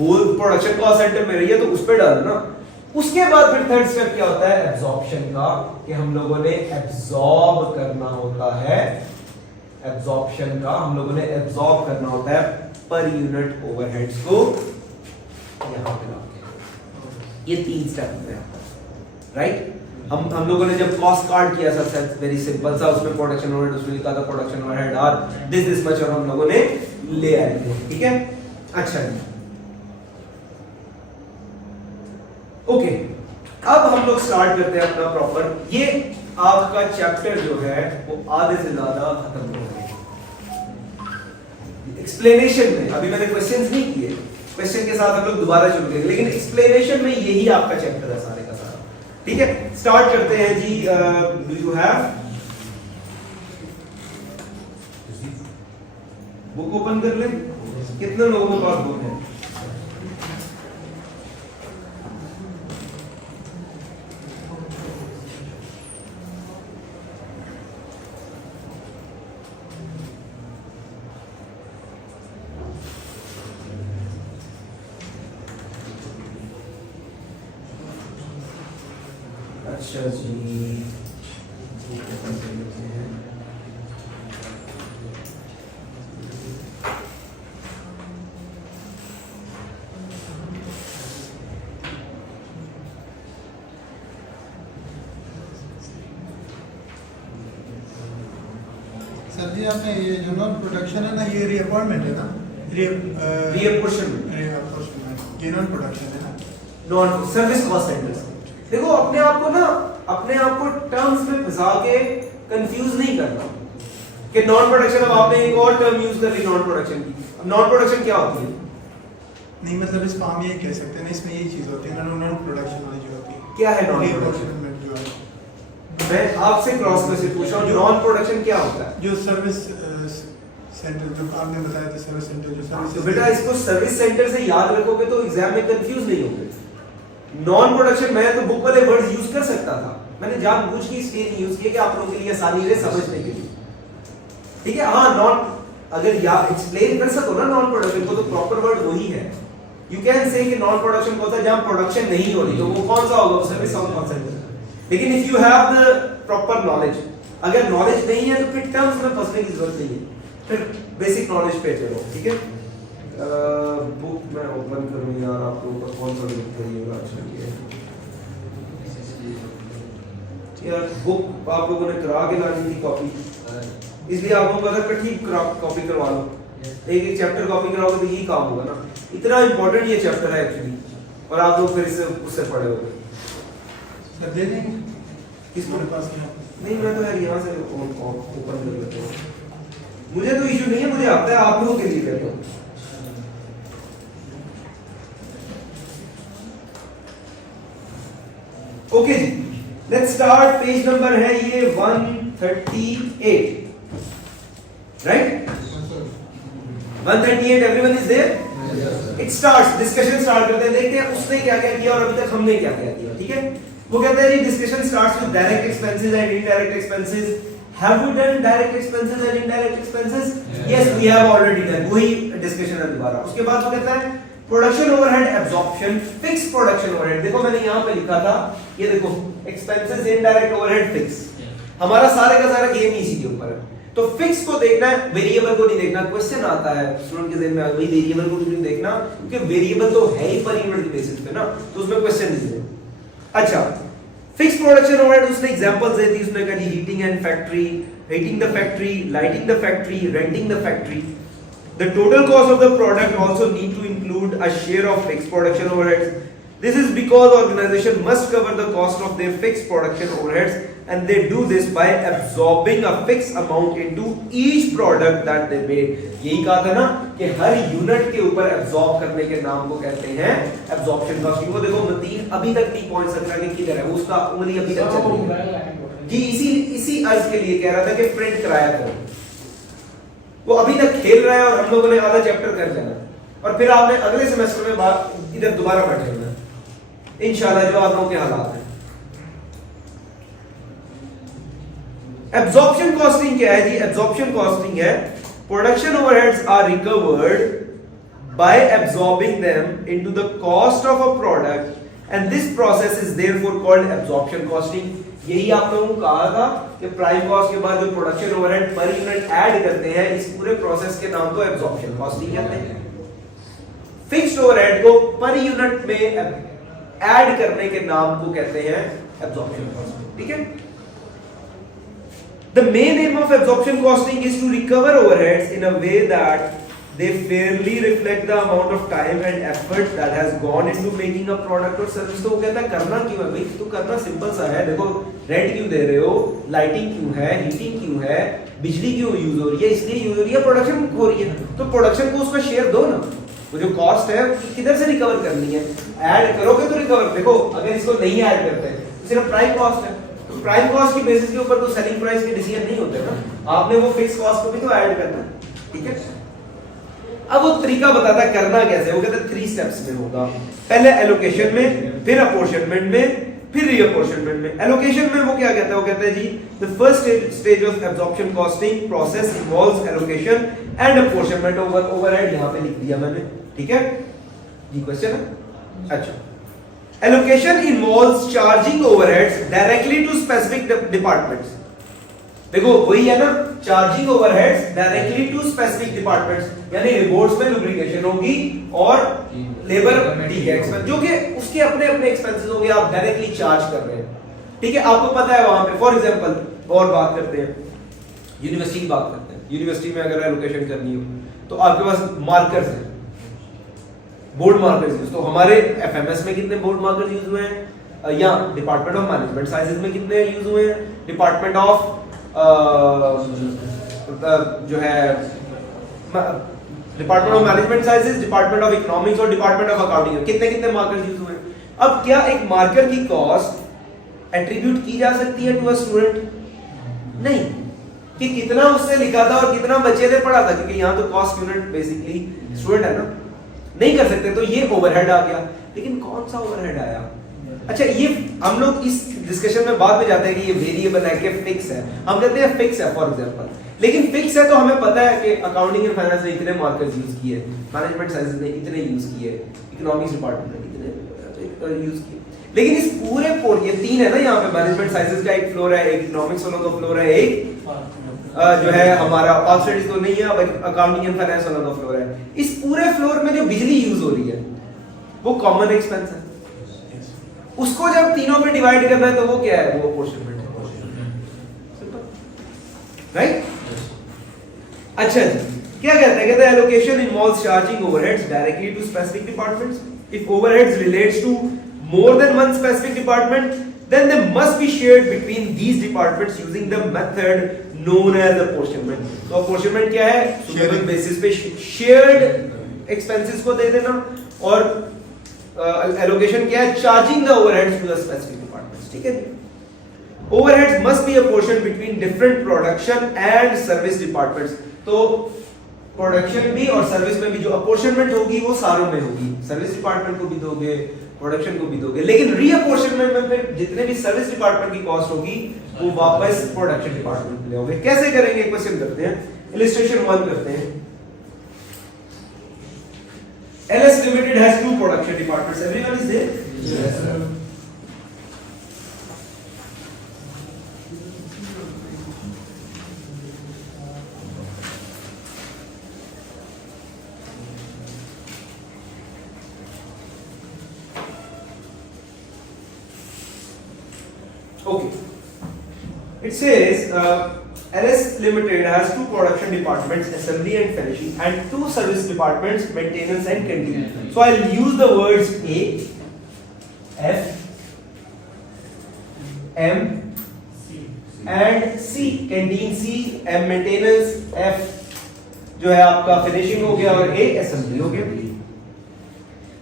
होल प्रोडक्शन कॉस्ट सेंटर में रही है तो उस पे डालो ना। उसके बाद फिर थर्ड स्टेप क्या होता है एब्जॉर्प्शन का, कि हम लोगों ने एब्जॉर्ब करना होता है, एब्जॉर्प्शन का हम लोगों ने एब्जॉर्ब करना होता है पर यूनिट ओवरहेड्स को यहां पे लाके। ये 3 स्टेप होते हैं, राइट। हम लोगों ने जब कॉस्ट कार्ड किया था वेरी सिंपल सा, उसमें प्रोडक्शन ओवरहेड उसमें लिखा था production overhead are this much और हम लोगों ने ले आए थे, ठीक है। अच्छा जी, ओके, अब हम लोग स्टार्ट करते हैं अपना प्रॉपर। ये आपका चैप्टर जो है वो आधे से ज्यादा खत्म हो गया एक्सप्लेनेशन में। अभी मैंने क्वेश्चंस नहीं किए, क्वेश्चन के साथ हम लोग दोबारा शुरू करेंगे, लेकिन एक्सप्लेनेशन में यही आपका चैप्टर है सारे का सारा, ठीक है। स्टार्ट करते हैं जी। Do you have book open कर ले? कितने लोगों के पास बुक है? अच्छा जी, सर जी आपने ये जो नॉन प्रोडक्शन है ना, ये रीअपॉइंटमेंट है ना, रीअपोर्शनमेंट, ये नॉन प्रोडक्शन है ना, नॉन सर्विस कॉस्ट सेंटर्स। देखो अपने आप को ना, अपने आप को टर्म्स में फंसा के कंफ्यूज नहीं करना कि नॉन प्रोडक्शन, अब आपने एक और टर्म यूज कर ली नॉन प्रोडक्शन की। अब नॉन प्रोडक्शन क्या होती है? नहीं मतलब इसको हम ये कह सकते हैं ना, इसमें यही चीज होती है ना, नॉन प्रोडक्शन वाली जो होती है। क्या है नॉन रीअपॉइंटमेंट जो है, मैं आपसे क्रॉस में से पूछ रहा हूं, नॉन प्रोडक्शन क्या होता है? जो सर्विस सेंटर जो आपने बताया था, सर्विस सेंटर जो सर्विस। तो बेटा इसको सर्विस सेंटर से याद रखोगे तो एग्जाम में कंफ्यूज नहीं होगे। नॉन प्रोडक्शन, मैं तो बुक वाले वर्ड्स यूज कर सकता था, मैंने जानबूझ के इसलिए नहीं यूज किया कि आप लोगों के लिए आसानी रहे समझने के लिए, ठीक है। हाँ, नॉन अगर या एक्सप्लेन कर सको ना नॉन प्रोडक्शन को तो प्रॉपर वर्ड वही है। यू कैन से कि नॉन प्रोडक्शन होता है जहां प्रोडक्शन नहीं हो रही, तो वो कौन सा होगा? सर्विस और कॉस्ट सेंटर। लेकिन if you have the proper knowledge, अगर नॉलेज नहीं है तो फिर टर्म्स में फंसने की जरूरत नहीं है, फिर बेसिक नॉलेज पे चलो, ठीक है। बुक मैं ओपन करूं यार, आप लोगों को कौन सा बुक चाहिएगा? अच्छा यार बुक आप लोगों ने करा के लानी थी कॉपी, इसलिए आप लोगों को इकट्ठी कॉपी करवा लो, एक एक चैप्टर कॉपी कराओगे तो यही काम होगा ना। इतना इंपॉर्टेंट ये चैप्टर है एक्चुअली, और आप लोग फिर इससे उससे पढ़े होगे। सर दे देंगे किसको? पास नहीं, मैं तो यार यहाँ से ओपन कर लेता हूँ, मुझे तो इशू नहीं है, मुझे आता है, आप लोगों के लिए करता हूँ। Okay ji, let's start. Page number है ये 138, right? 138, everyone is there? It starts, discussion start करते हैं, देखते हैं उसने क्या क्या किया और अभी तक हमने क्या क्या किया, ठीक है। वो कहते हैं जी discussion starts with direct expenses and indirect expenses. Have we done direct expenses and indirect expenses? Yes, we have already done. वही डिस्कशन है दोबारा। उसके बाद वो कहता है production overhead absorption, fix production overhead. देखो मैंने यहां पे लिखा था, ये देखो एक्सपेंसेस इनडायरेक्ट ओवरहेड फिक्स। हमारा सारे का सारा गेम इसी के ऊपर है। तो फिक्स को देखना है, वेरिएबल को नहीं देखना। क्वेश्चन आता है स्टूडेंट के जहन में, वही वेरिएबल को नहीं देखना क्योंकि वेरिएबल तो है ही पर यूनिट बेसिस पे ना, तो उसमें क्वेश्चन नहीं है। अच्छा, फिक्स प्रोडक्शन ओवरहेड उसने एग्जांपल्स दे दी। उसने कहा जी heating and factory, heating the factory, lighting the factory, renting the factory. The total cost of the product also need to include a share of fixed production overheads. This is because organization must cover the cost of their fixed production overheads, and they do this by absorbing a fixed amount into each product that they make. यही कहा था ना कि हर unit के ऊपर absorb करने के नाम को कहते हैं एब्जॉर्प्शन कॉस्ट। वो देखो मतीन अभी तक नहीं पहुंच सक रहा कि किधर है, वो उसका उंगली अभी तक चल रही है जी। इसी अर्ज के लिए कह रहा था कि प्रिंट कराया करो। वो अभी तक खेल रहा है और हम लोगों ने आधा चैप्टर कर लेना, और फिर आपने अगले सेमेस्टर में इधर दोबारा बैठ जाना इंशाल्लाह, जो आप लोगों के हालात हैं। एब्जॉर्प्शन कॉस्टिंग क्या है जी? एब्जॉर्प्शन कॉस्टिंग है production overheads are recovered by absorbing them into the cost of a product and this process is therefore called absorption costing. यही आप लोगों को कहा था कि प्राइम कॉस्ट के बाद जो production overhead per unit add करते हैं इस पूरे प्रोसेस के नाम को एब्जॉर्प्शन कॉस्टिंग कहते हैं. फिक्स्ड ओवरहेड को पर यूनिट में ऐड करने के नाम को कहते हैं एब्जॉर्प्शन कॉस्टिंग. ठीक है. The main aim of absorption costing is to recover overheads in a way that they fairly reflect the amount of time and effort that has gone into making a product or service. तो वो कहता है करना क्यों है भाई? तो करना सिंपल सा है. देखो रेंट क्यों दे रहे हो, लाइटिंग क्यों है, हीटिंग क्यों है, बिजली क्यों यूज हो रही है, इसलिए यूज हो रही है, प्रोडक्शन हो रही है. तो प्रोडक्शन को उसका शेयर दो ना. वो जो कॉस्ट है किधर से रिकवर करनी है? ऐड करोगे तो रिकवर. देखो अगर इसको नहीं ऐड करते तो सिर्फ प्राइम कॉस्ट है. प्राइम कॉस्ट की बेसिस के ऊपर तो सेलिंग प्राइस के डिसीजन नहीं होते ना. आपने वो फिक्स कॉस्ट को भी तो ऐड करना है. ठीक है. अब वो तरीका बताता है करना कैसे. वो कहता है 3 स्टेप्स में होगा. पहले एलोकेशन में, फिर अपॉर्शनमेंट में, फिर रीअपॉर्शनमेंट में. एलोकेशन में वो क्या कहता है? वो कहता है जी the first stage of absorption costing process involves allocation and apportionment over overhead. यहां पे लिख दिया मैंने. ठीक है. ये क्वेश्चन है. अच्छा. Allocation involves charging overheads directly to specific departments. देखो वही है ना, charging overheads directly to specific departments. यानी रिपोर्ट्स में लुब्रिकेशन होगी और लेबर एक्सपेंस जो कि उसके अपने अपने एक्सपेंसेस होंगे. आप डायरेक्टली चार्ज कर रहे हैं. ठीक है. आपको पता है वहां पे फॉर एग्जांपल और बात करते हैं यूनिवर्सिटी की बात करते हैं. यूनिवर्सिटी में अगर एलोकेशन करनी हो तो आपके पास मार्कर्स हैं, बोर्ड मार्कर्स यूज. तो हमारे एफएमएस में कितने बोर्ड मार्कर्स यूज हुए हैं? या डिपार्टमेंट ऑफ मैनेजमेंट साइंसेज में कितने यूज हुए हैं? डिपार्टमेंट ऑफ जो है department of management sciences, department of economics और डिपार्टमेंट ऑफ अकाउंटिंग कितने कितने मार्कर्स यूज हुए हैं. अब क्या एक मार्कर की कॉस्ट एट्रीब्यूट की जा सकती है टू अ स्टूडेंट? नहीं. कि कितना उससे लिखा था और कितना बच्चे ने पढ़ा था, क्योंकि यहाँ तो कॉस्ट यूनिट बेसिकली स्टूडेंट है ना. नहीं कर सकते. तो ये ओवरहेड आ गया. लेकिन कौन सा ओवरहेड आया? अच्छा, ये हम लोग इस डिस्कशन में बाद में जाते हैं कि ये वेरिएबल है कि फिक्स है. हम कहते हैं फिक्स है फॉर एग्जांपल. लेकिन फिक्स है तो हमें पता है कि अकाउंटिंग एंड फाइनेंस ने इतने मार्कर्स यूज किए, मैनेजमेंट साइंसेज ने इतने यूज किए, इकोनॉमिक्स डिपार्टमेंट ने इतने यूज किए. लेकिन इस पूरे ये 3 है ना यहाँ पे. मैनेजमेंट साइंसेज का एक फ्लोर है, एक इकोनॉमिक्स वालों का फ्लोर है, एक जो है हमारा पावर स्टडीज तो नहीं है, अब अकाउंटिंग एंड फाइनेंस वाला का फ्लोर है. इस पूरे फ्लोर में जो बिजली यूज हो रही है वो कॉमन एक्सपेंस है. उसको जब तीनों पे डिवाइड करना है तो वो क्या है? वो अपॉर्शनमेंट है. Simple, right. अच्छा जी, क्या कहते हैं? कहते हैं allocation involves charging overheads directly to specific departments. If overheads relates to more than one specific department then they must be shared between these departments using the method known as apportionment. तो apportionment क्या है? सुमेबल basis पे shared expenses को दे देना. और allocation क्या है? charging the overheads to the specific departments. ठीक है. Overheads must be apportioned between different production and service departments. तो प्रोडक्शन भी और सर्विस में भी जो अपॉर्शनमेंट होगी वो सारों में होगी. सर्विस डिपार्टमेंट को भी दोगे, प्रोडक्शन को भी दोगे. लेकिन रीअपॉर्शनमेंट में फिर जितने भी सर्विस डिपार्टमेंट की कॉस्ट होगी वो वापस प्रोडक्शन डिपार्टमेंट में ले आओगे. कैसे करेंगे? क्वेश्चन करते हैं. इलस्ट्रेशन 1 करते हैं. LS Limited has 2 production departments. Everyone is there? Yes, sir. Okay. It says LS Limited has 2 production departments, assembly and finishing, and 2 service departments, maintenance and canteen. So I'll use the words A, F, M, and C. Canteen C, M maintenance, F जो है आपका finishing हो गया और A assembly हो गया.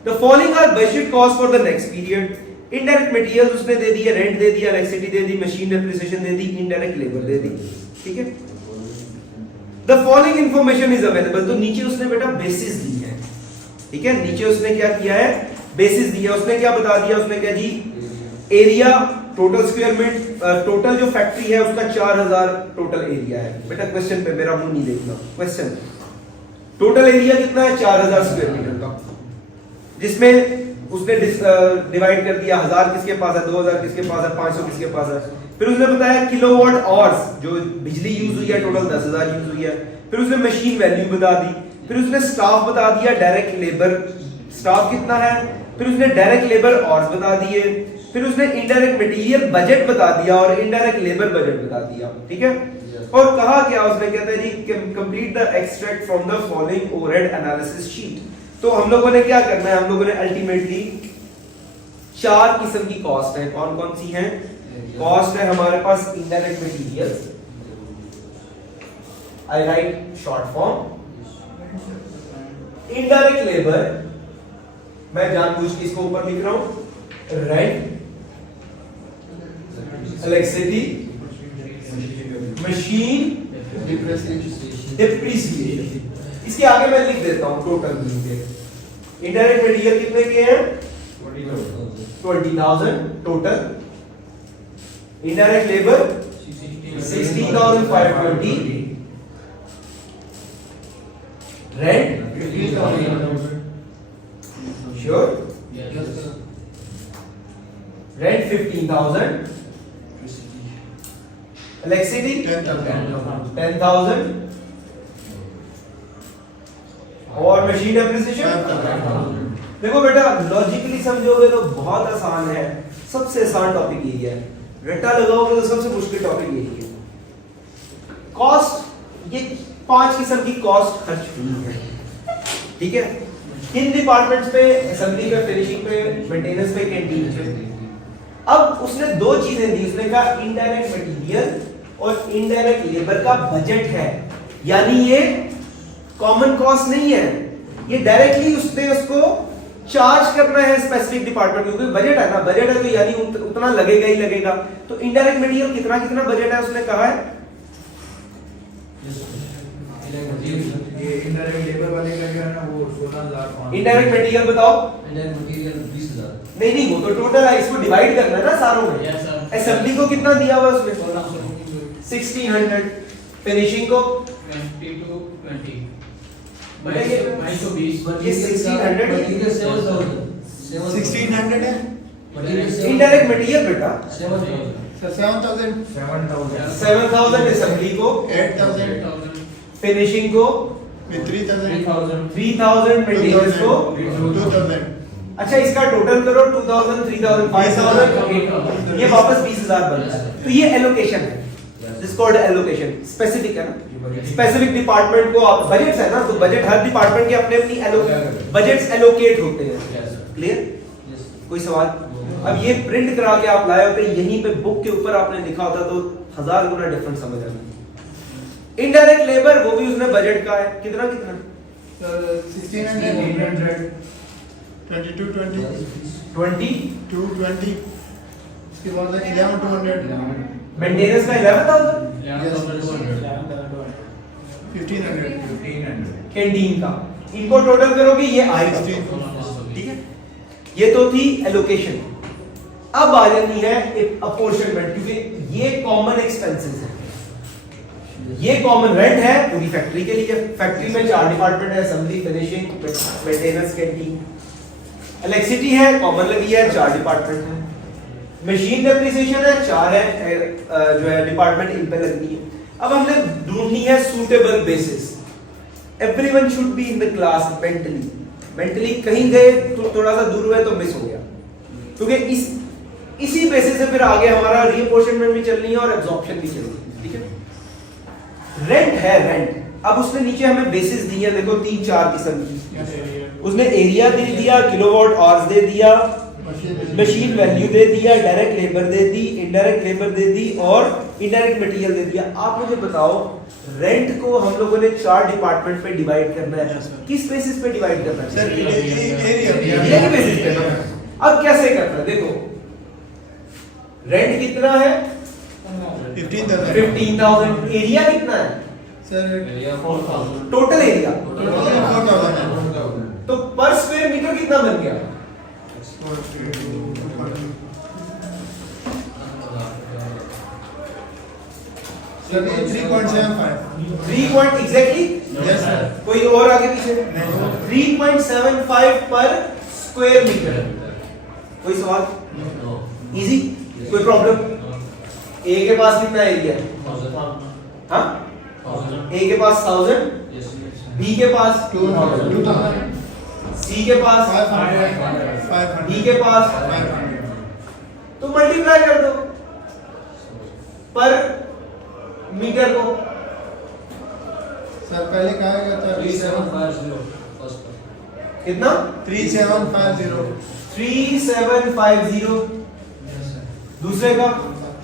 The following are budget costs for the next period. Indirect material उसने दे दिया, रेंट दे दिया, इलेक्ट्रिसिटी दे दी, मशीन डेप्रिसिएशन दे दी, इनडायरेक्ट लेबर दे दी. ठीक है. The following information is available. तो नीचे उसने बेटा बेसिस दी है. ठीक है. नीचे उसने क्या किया है? बेसिस दिया. उसने क्या बता दिया? उसने क्या जी area total square metre, total जो फैक्ट्री है उसका 4000 टोटल एरिया है. बेटा क्वेश्चन पे मेरा मुंह नहीं देखना. क्वेश्चन टोटल एरिया कितना है 4000 स्क्वायर मीटर का, जिसमें उसने डिवाइड कर दिया 1000 किसके पास है, 2000 किसके पास है, 500 किसके पास है। फिर उसने बताया किलोवाट आवर्स जो बिजली यूज हुई है टोटल 10000 यूज हुई है। फिर उसने मशीन वैल्यू बता दी। फिर उसने स्टाफ बता दिया, डायरेक्ट लेबर स्टाफ कितना है। फिर उसने डायरेक्ट लेबर आवर्स बता दिए। फिर उसने इनडायरेक्ट मटेरियल बजट बता दिया और इनडायरेक्ट लेबर बजट बता दिया, ठीक है। और कहा क्या उसने, कहता है जी complete the extract from the following overhead analysis sheet. तो हम लोगों ने क्या करना है, हम लोगों ने अल्टीमेटली 4 किस्म की कॉस्ट है। कौन कौन सी हैं? कॉस्ट है हमारे पास indirect material, I write short form. Indirect labour, मैं जानबूझ के इसको ऊपर लिख रहा हूं, रेंट, इलेक्ट्रिसिटी, मशीन, डिप्रिसिएशन। इसके आगे मैं लिख देता हूं टोटल बिल के। इनडायरेक्ट मटेरियल कितने के हैं? 20,000 total. Indirect labour 16,520, rent 15,000, sure, rent 15,000, electricity 10,000 और मशीन एप्रिसिएशन। देखो बेटा लॉजिकली समझोगे तो बहुत आसान है, सबसे आसान टॉपिक यही है। रट्टा लगाओगे तो सबसे मुश्किल टॉपिक यही है। कॉस्ट, ये 5 किस्म की कॉस्ट खर्च हुई है, ठीक है। किन डिपार्टमेंट्स पे? असेंबली पे, फिनिशिंग पे, मेंटेनेंस पे, कैंटीन पे। अब उसने 2 चीजें दी, उसने कहा इनडायरेक्ट मटेरियल और इनडायरेक्ट लेबर का बजट है, यानी ये कॉमन कॉस्ट नहीं है, ये डायरेक्टली उसने उसको चार्ज करना है स्पेसिफिक डिपार्टमेंट, क्योंकि बजट है ना, बजट है तो यानी उतना लगेगा ही लगेगा। तो इनडायरेक्ट मटेरियल कितना कितना बजट है उसने कहा है। ये इनडायरेक्ट लेबर वाले का जो है ना वो 16,500। इनडायरेक्ट मटेरियल बताओ। Indirect material 20,000। नहीं, वो तो टोटल है, इसको डिवाइड करना है ना सारों में। Yes, sir. असेंबली को कितना दिया हुआ है उसने? 1600। फिनिशिंग को 20 to 20। बताइए। 2220। ये 1600 मटेरियल 7,000। 1600 है। इनडायरेक्ट मटेरियल बेटा 7,000। सर 7,000 7,000 असेंबली को, 8,000 फिनिशिंग को with 3,000 3,000, मेंटेनेंस को 2,000। अच्छा इसका टोटल करो 2,000, 3,000, 5,000, ये वापस 20,000 बनता है। तो ये एलोकेशन है, दिस कॉल्ड एलोकेशन। स्पेसिफिक है ना, स्पेसिफिक डिपार्टमेंट को आप बजट्स है ना, तो बजट हर डिपार्टमेंट के अपने अपनी बजट्स एलोकेट होते हैं। क्लियर? कोई सवाल? अब ये प्रिंट करा के आप लाए होते, यहीं पे बुक के ऊपर आपने लिखा होता तो 1000 गुना डिफरेंट समझ आता। इनडायरेक्ट लेबर वो भी उसने बजट का है, कितना कितना? सर 1600 2220 20 इसके बाद 11,200 मेंटेनेंस का 11,000, 1,500 कैंटीन का, इनको टोटल करोगे ये आएगा। 16 ठीक है, ये तो थी एलोकेशन। अब आ जानी है अपॉर्शनमेंट, क्योंकि ये कॉमन एक्सपेंसेस है। ये कॉमन रेंट है पूरी फैक्ट्री के लिए। फैक्ट्री में 4 डिपार्टमेंट है, assembly, finishing, maintenance, canteen. Electricity है, कॉमन लगी है, 4 डिपार्टमेंट है। मशीन डेप्रिसिएशन है, 4 है जो है डिपार्टमेंट इन पे लगनी है। अब हमने ढूंढनी है suitable basis. Everyone should be in the class mentally कहीं गए तो थोड़ा सा दूर हुए तो मिस हो गया, क्योंकि इसी बेसिस से फिर आगे हमारा रीअपॉर्शनमेंट भी चलनी है और एब्जॉर्प्शन भी चलनी है। ठीक है, रेंट है रेंट। अब उसने नीचे हमें बेसिस दी है, देखो 3-4 किस्म की। उसने एरिया दे दिया, किलोवाट आवर्स दे दिया, मशीन वैल्यू दे दिया, डायरेक्ट लेबर दे दी, इनडायरेक्ट लेबर दे दी और इनडायरेक्ट मटेरियल दे दिया। आप मुझे बताओ रेंट को हम लोगों ने 4 डिपार्टमेंट पे डिवाइड करना है, किस बेसिस पे डिवाइड करना है? सर एरिया के बेसिस पे ना। अब कैसे करना है देखो, रेंट कितना है? 15,000। एरिया कितना है सर? एरिया 4,000। टोटल एरिया 4,000 तो पर स्क्वायर मीटर कितना बन गया? Sir 3.75 3 point exactly Yes, sir. कोई और आगे पीछे? नहीं। 3.75 पर स्क्वायर मीटर। कोई सवाल? No. इजी? कोई प्रॉब्लम? ए के पास कितना एरिया है? 1000. हाँ? 1000. ए के पास 1000, Yes. बी के पास 2000, सी के पास 500, डी के पास 500. तो मल्टीप्लाई कर दो पर मीटर को। सर पहले कहा गया था 3750. First one. कितना? 3750. 3750। Yes, sir. दूसरे का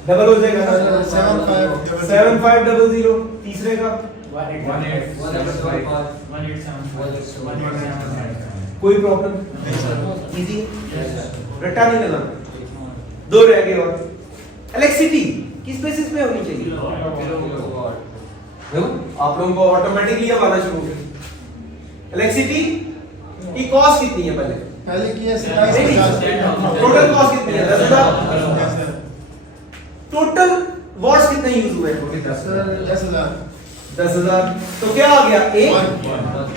डबल हो जाएगा ना? 7500. 7500। तीसरे का 1875. कोई प्रॉब्लम? नहीं सर. इजी? Yes, sir. रट्टा नहीं लगाना। दो रह गए और इलेक्ट्रिसिटी किस बेसिस पे होनी चाहिए? Kilowatt. देखो आप लोगों को ऑटोमेटिकली अब आना शुरू हो गया। इलेक्ट्रिसिटी की कॉस्ट कितनी है पहले? पहले किया टोटल कॉस्ट कितनी है? 10,000। Yes, sir. टोटल वॉट्स कितने यूज हुए? सर 10,000. 10,000। तो क्या आ गया? एक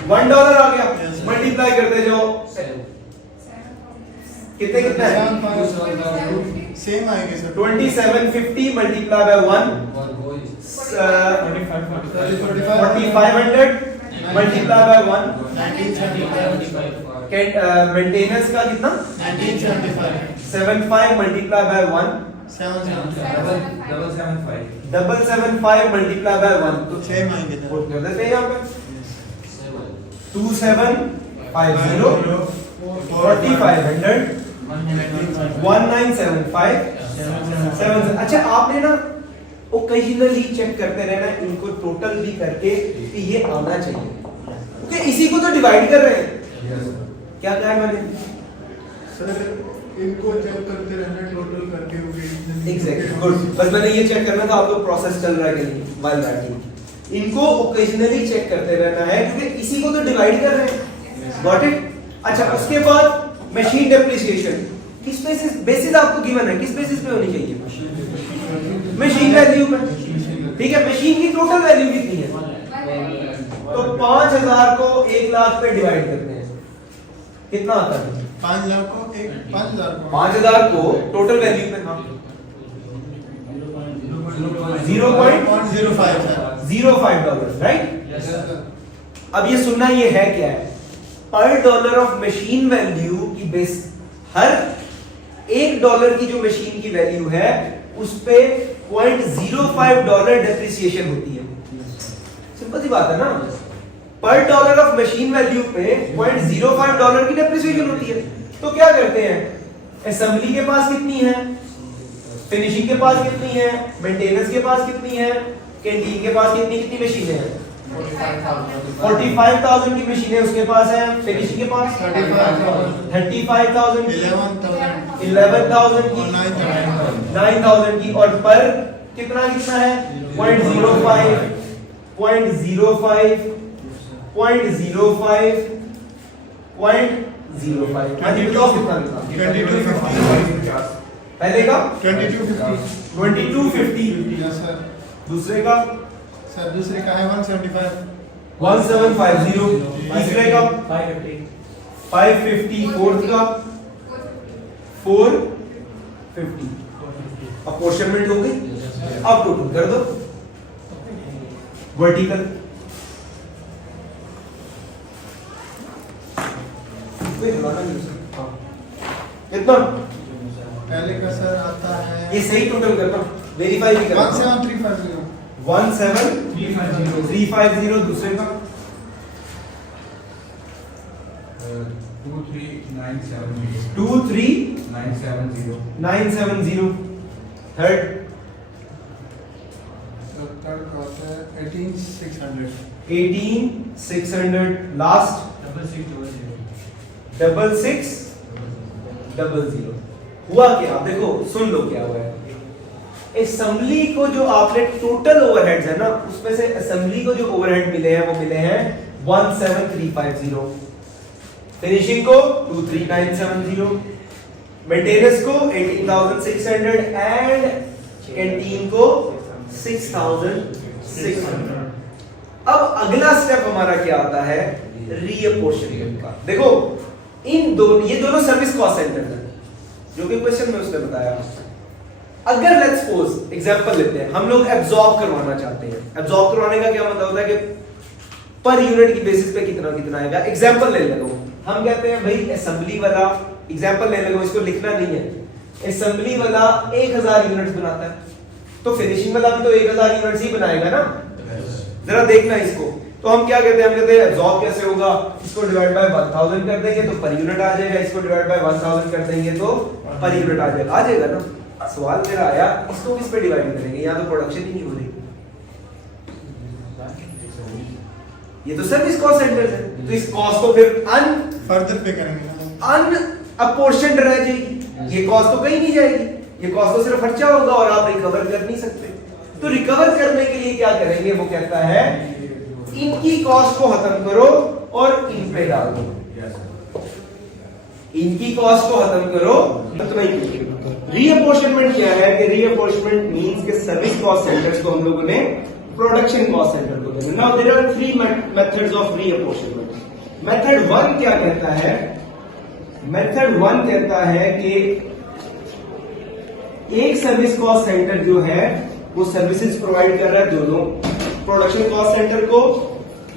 $1 आ गया। Yes, sir. मल्टीप्लाई करते जाओ। कितने कितने है? 2750. सेम आएंगे sir. 2750 multiply by 1 One voice. 4500 multiply by 1 maintenance का कितना? 1975. 75 मल्टीप्लाई बाय 1 775. 775 मल्टीप्लाई बाय 1 तो सेम आएंगे सर. पुट कर देते हैं यहाँ पे 7. 2750 4500 1975 7। अच्छा आपने ना ओकेजनली चेक करते रहना इनको टोटल भी करके कि ये आना चाहिए क्योंकि इसी को तो डिवाइड कर रहे हैं। क्या कहा है मैंने? सर इनको चेक करते रहना टोटल करके होगी. Exactly good. बस मैंने ये चेक करना था आपको प्रोसेस चल रहा है कि नहीं व्हाइल राइटिंग। इनको ओकेजनली चेक करते रहना है क्योंकि इसी को तो डिवाइड कर रहे हैं। Got it? अच्छा उसके बाद मशीन डेप्रिसिएशन किस बेसिस आपको गिवन है, किस बेसिस पे होनी चाहिए? मशीन वैल्यू पे। ठीक है मशीन की टोटल वैल्यू कितनी है? तो 5000 को 1 लाख पे डिवाइड करते हैं कितना आता है? 5 लाख को 5000 को 5000 को टोटल वैल्यू पे हाँ 0.05 सर. $0.05 राइट। Yes, sir. अब ये सुनना ये है क्या है? पर डॉलर ऑफ मशीन वैल्यू की बेस हर $1 की जो मशीन की वैल्यू है उस पे $0.05 डेप्रिसिएशन होती है। सिंपल सी बात है ना। पर डॉलर ऑफ मशीन वैल्यू पे $0.05 की डेप्रिसिएशन होती है। तो क्या करते हैं? असेंबली के पास कितनी है, फिनिशिंग के पास कितनी है, मेंटेनेंस के पास कितनी है, कैंटीन के पास कितनी मशीनें हैं? 45,000 की मशीनें उसके पास है। फिनिशिंग के पास 35,000 11,000 की 9,000 की और पर कितना है? 0.05 पहले का 2250 यस सर. दूसरे का सर दूसरे का है 175. 1750 तीसरे का 550 फोर्थ का 450 अपॉर्चनमेंट हो गई। अब टोटल कर दो वर्टिकल कितना पहले का सर आता है ये सही टोटल करना वेरीफाई भी करना 17350. 17350 दूसरे का 23970 थर्ड थर्ड का आता है 18600. 18600 लास्ट 6600 हुआ क्या? देखो सुन लो क्या हुआ है। असेंबली को जो आपने टोटल ओवरहेड्स है ना उसमें से असेंबली को जो ओवरहेड मिले हैं वो मिले हैं 17350, फिनिशिंग को 23970, मेंटेनेंस को 18600 एंड कैंटीन को 6600। अब अगला स्टेप हमारा क्या आता है, रीअपोर्शनमेंट का। देखो इन दोनों, ये दोनों सर्विस कॉस्ट सेंटर है जो कि क्वेश्चन में उसने बताया। अगर लेट्स सपोज एग्जांपल लेते हैं, हम लोग एब्जॉर्ब करवाना चाहते हैं। एब्जॉर्ब करवाने का क्या मतलब होता है कि पर यूनिट की बेसिस पे कितना कितना आएगा। एग्जांपल ले लो, हम कहते हैं भाई असेंबली वाला, एग्जांपल ले लो, इसको लिखना नहीं है, असेंबली वाला 1000 यूनिट्स बनाता है, तो फिनिशिंग वाला भी तो 1000 यूनिट्स ही बनाएगा ना। जरा देखना इसको, तो हम क्या कहते हैं, हम कहते हैं एब्जॉर्ब कैसे होगा, इसको डिवाइड बाय 1000 कर देंगे तो पर यूनिट आ जाएगा, इसको डिवाइड बाय 1000 कर देंगे तो पर यूनिट आ जाएगा ना। सवाल मेरा आया, इसको किस पे डिवाइड करेंगे, या तो प्रोडक्शन ही नहीं हो रही, ये तो सर्विस कॉस्ट सेंटर है, तो इस कॉस्ट को फिर फर्दर पे करेंगे, अनअपोर्शनड रह जाएगी, ये कॉस्ट तो कहीं नहीं जाएगी, ये कॉस्ट तो सिर्फ खर्चा होगा और आप रिकवर कर नहीं सकते। तो रिकवर करने के लिए क्या करेंगे, वो कहता है इनकी कॉस्ट को खत्म करो और इन पे डाल दो, इनकी कॉस्ट को खत्म करो। रीअपोर्शनमेंट क्या है कि रीअपोर्शनमेंट मींस के सर्विस कॉस्ट सेंटर्स को हम लोगों ने प्रोडक्शन कॉस्ट सेंटर को देना। Now there are 3 methods of reapportionment. Method 1 क्या कहता है, मेथड 1 कहता है कि एक सर्विस कॉस्ट सेंटर जो है वो सर्विसेज प्रोवाइड कर रहा है दोनों, प्रोडक्शन कॉस्ट सेंटर को,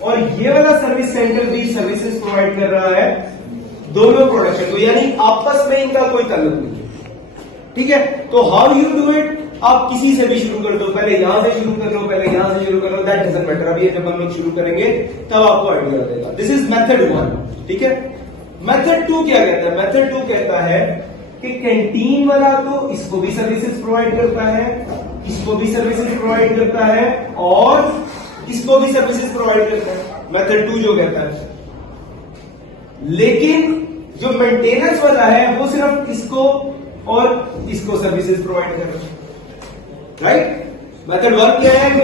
और ये वाला सर्विस सेंटर भी सर्विसेज प्रोवाइड कर रहा है दोनों प्रोडक्शन को, यानी आपस में इनका कोई ताल्लुक नहीं है। ठीक है, तो हाउ यू डू इट, आप किसी से भी शुरू कर दो, पहले यहां से शुरू कर लो, पहले यहां से शुरू कर लो, दैट डजंट मैटर। अभी जब हम लोग शुरू करेंगे तब आपको आइडिया हो जाएगा। This is method 1। ठीक है, मेथड 2 क्या कहता है, मेथड 2 कहता है कि कैंटीन वाला तो इसको भी सर्विसेज प्रोवाइड करता है, इसको भी सर्विसेज प्रोवाइड करता है और इसको भी सर्विसेज प्रोवाइड करता है, मेथड 2 जो कहता है। लेकिन जो मेंटेनेंस वाला है वो सिर्फ इसको और इसको सर्विसेज प्रोवाइड कर रहा है, राइट। मेथड 1 क्या है कि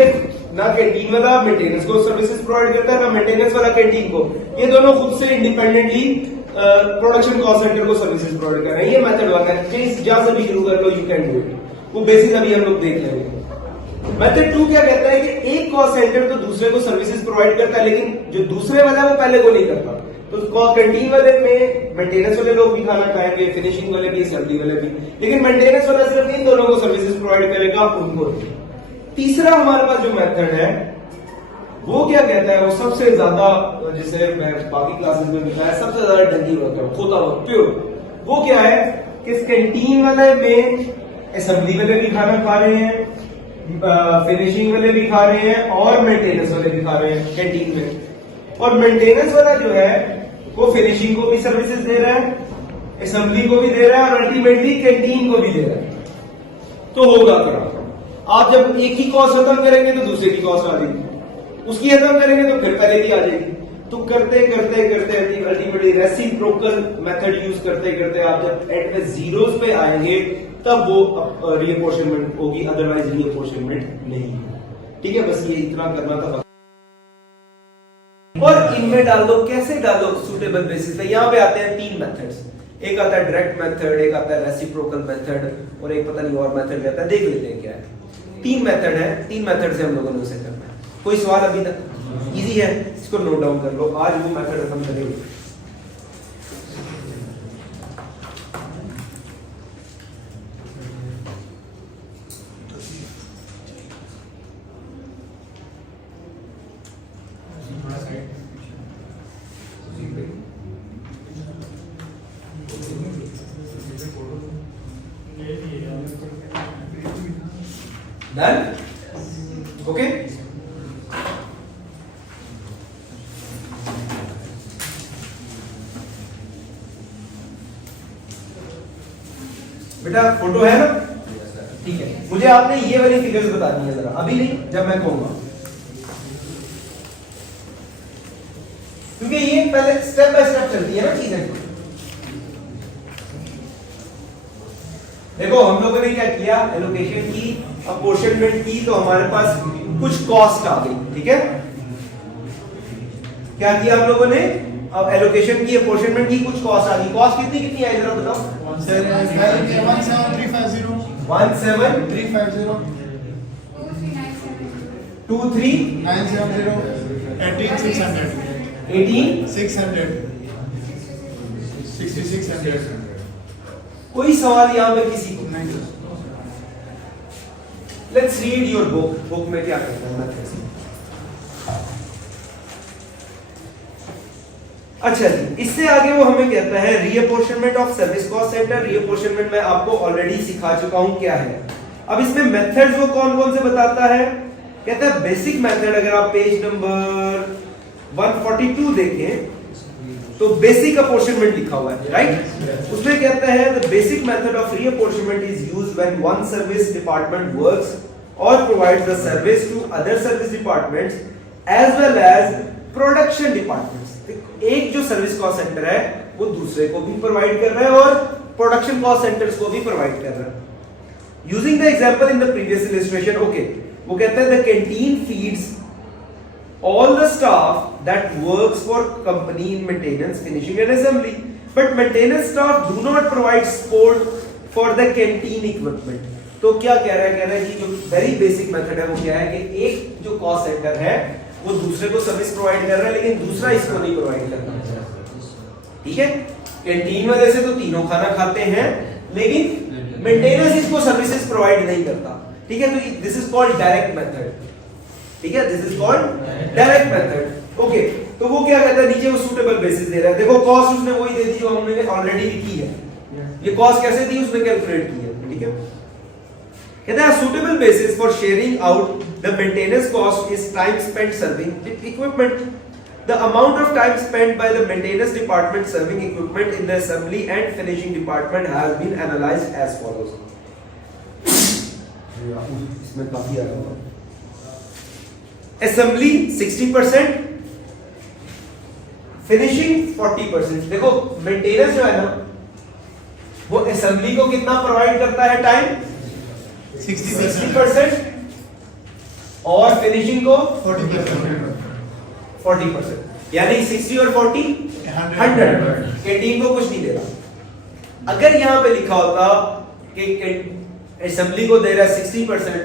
ना कैंटीन वाला मेंटेनेंस को सर्विसेज प्रोवाइड करता है, ना मेंटेनेंस वाला कैंटीन को, ये दोनों खुद से इंडिपेंडेंटली प्रोडक्शन कॉस्ट सेंटर को सर्विसेज प्रोवाइड कर रहे हैं। ये मेथड 1 है, जहां से भी शुरू कर लो, यू कैन डू इट, वो बेसिस अभी हम लोग देख लेंगे। मेथड 2 क्या कहता है कि एक कॉस्ट सेंटर तो दूसरे को सर्विसेज प्रोवाइड करता है, लेकिन जो दूसरे वाला है वो पहले को नहीं करता। तो कैंटीन वाले में मेंटेनेंस वाले लोग भी खाना खाएंगे, फिनिशिंग वाले भी, सर्दी वाले भी, लेकिन मेंटेनेंस वाला सिर्फ इन दोनों को सर्विसेज प्रोवाइड करेगा, उनको। तीसरा हमारे पास जो मेथड है वो क्या कहता है, वो सबसे ज्यादा, जिसे मैं बाकी क्लासेस में बताया, सबसे ज्यादा डंकी होता है, खोता हुआ प्योर। वो क्या है कि इस कैंटीन वाले में असेंबली वाले भी खाना खा रहे हैं, फिनिशिंग वाले भी खा रहे हैं और मेंटेनेंस वाले भी खा रहे हैं कैंटीन में। और मेंटेनेंस वाला जो है वो फिनिशिंग को भी सर्विसेज दे रहा है, असेंबली को भी दे रहा है और अल्टीमेटली कैंटीन को भी दे रहा है। तो होगा क्या, आप जब एक ही कॉस्ट खत्म करेंगे तो दूसरे की कॉस्ट आ जाएगी, उसकी खत्म करेंगे तो फिर पहले की आ जाएगी। तो करते करते करते अल्टीमेटली रेसिप्रोकल मेथड यूज करते करते आप जब एंड में जीरोस पे आएंगे तब वो रीअपोर्शनमेंट होगी, अदरवाइज रीअपोर्शनमेंट नहीं है। ठीक है, बस ये इतना करना था। और इनमें डाल दो, कैसे डालो, सुटेबल बेसिस पे। यहां पे आते हैं 3 मेथड्स, एक आता है डायरेक्ट मेथड, एक आता है रेसिप्रोकल मेथड और एक पता नहीं और मेथड आता है, देख लेते हैं क्या है। 3 मेथड है, 3 मेथड से हम लोगों ने उसे करना है। कोई सवाल अभी तक? इजी है, इसको नोट डाउन कर लो, आज वो मेथड हम करेंगे। Done? Okay? बेटा फोटो है ना? ठीक है, मुझे आपने ये वाली फिगर्स बतानी है जरा, अभी नहीं, जब मैं कहूंगा, क्योंकि ये पहले स्टेप बाय स्टेप चलती है ना चीजें। देखो हम लोगों ने क्या किया, एलोकेशन की, अपोर्शनमेंट की, तो हमारे पास कुछ कॉस्ट आ गई। ठीक है, क्या किया हम लोगों ने, अब एलोकेशन की, अपोर्शनमेंट की, कुछ कॉस्ट आ गई। कॉस्ट कितनी कितनी आई जरा बताओ। 17350 17350 350 23 970 18 600 18 600 6600 कोई सवाल यहाँ पे किसी को? नहीं लेट्स रीड योर बुक में क्या कहता है methods। अच्छा जी, इससे आगे वो हमें कहता है रीअपोर्शनमेंट ऑफ सर्विस कॉस्ट सेंटर। रीअपोर्शनमेंट मैं आपको ऑलरेडी सिखा चुका हूं क्या है। अब इसमें मेथड्स वो कौन कौन से बताता है। कहता है बेसिक मेथड, अगर आप पेज नंबर 142 देखें तो बेसिक अपॉर्शनमेंट लिखा हुआ है, राइट। उसमें कहता है the basic method of reapportionment is used when one service department works और provides the service to other service departments as well as production departments. एक जो सर्विस कॉस्ट सेंटर है वो दूसरे को भी प्रोवाइड कर रहा है और प्रोडक्शन कॉस्ट सेंटर्स को भी प्रोवाइड कर रहा है। Using the example in the previous illustration, okay, वो कहता है the canteen feeds all the staff that works for company in maintenance, finishing and assembly, but maintenance staff do not provide support for the canteen equipment। तो क्या कह रहा है? कह रहा है कि जो वेरी बेसिक मेथड है वो क्या है कि एक जो कॉस्ट सेंटर है वो दूसरे को सर्विस प्रोवाइड कर रहा है लेकिन दूसरा इसको नहीं प्रोवाइड कर रहा। ठीक है, कैंटीन वाले से तो तीनों खाना खाते हैं लेकिन मेंटेनेंस इसको सर्विसेज प्रोवाइड नहीं करता। ठीक है, तो this is called direct method. ठीक है, this is called direct method. Okay, तो वो क्या कहता है, नीचे वो सूटेबल बेसिस दे रहा है। देखो कॉस्ट उसने वही दे दी जो हमने ऑलरेडी लिखी है। ये कॉस्ट कैसे दी उसने कैलकुलेट की है। ठीक है, कहता है suitable basis for sharing out the maintenance cost is time spent serving equipment. The amount of time spent by the maintenance department serving equipment in the assembly and finishing department has been analyzed as follows। इसमें काफी आ रहा है। Assembly 60%, finishing 40%। देखो maintenance जो है ना वो assembly को कितना प्रोवाइड करता है टाइम? 60% और फिनिशिंग को 40%, यानी 60 और 40 100। कैंटीन को कुछ नहीं दे रहा। अगर यहां पे लिखा होता कि असेंबली को दे रहा है 60%,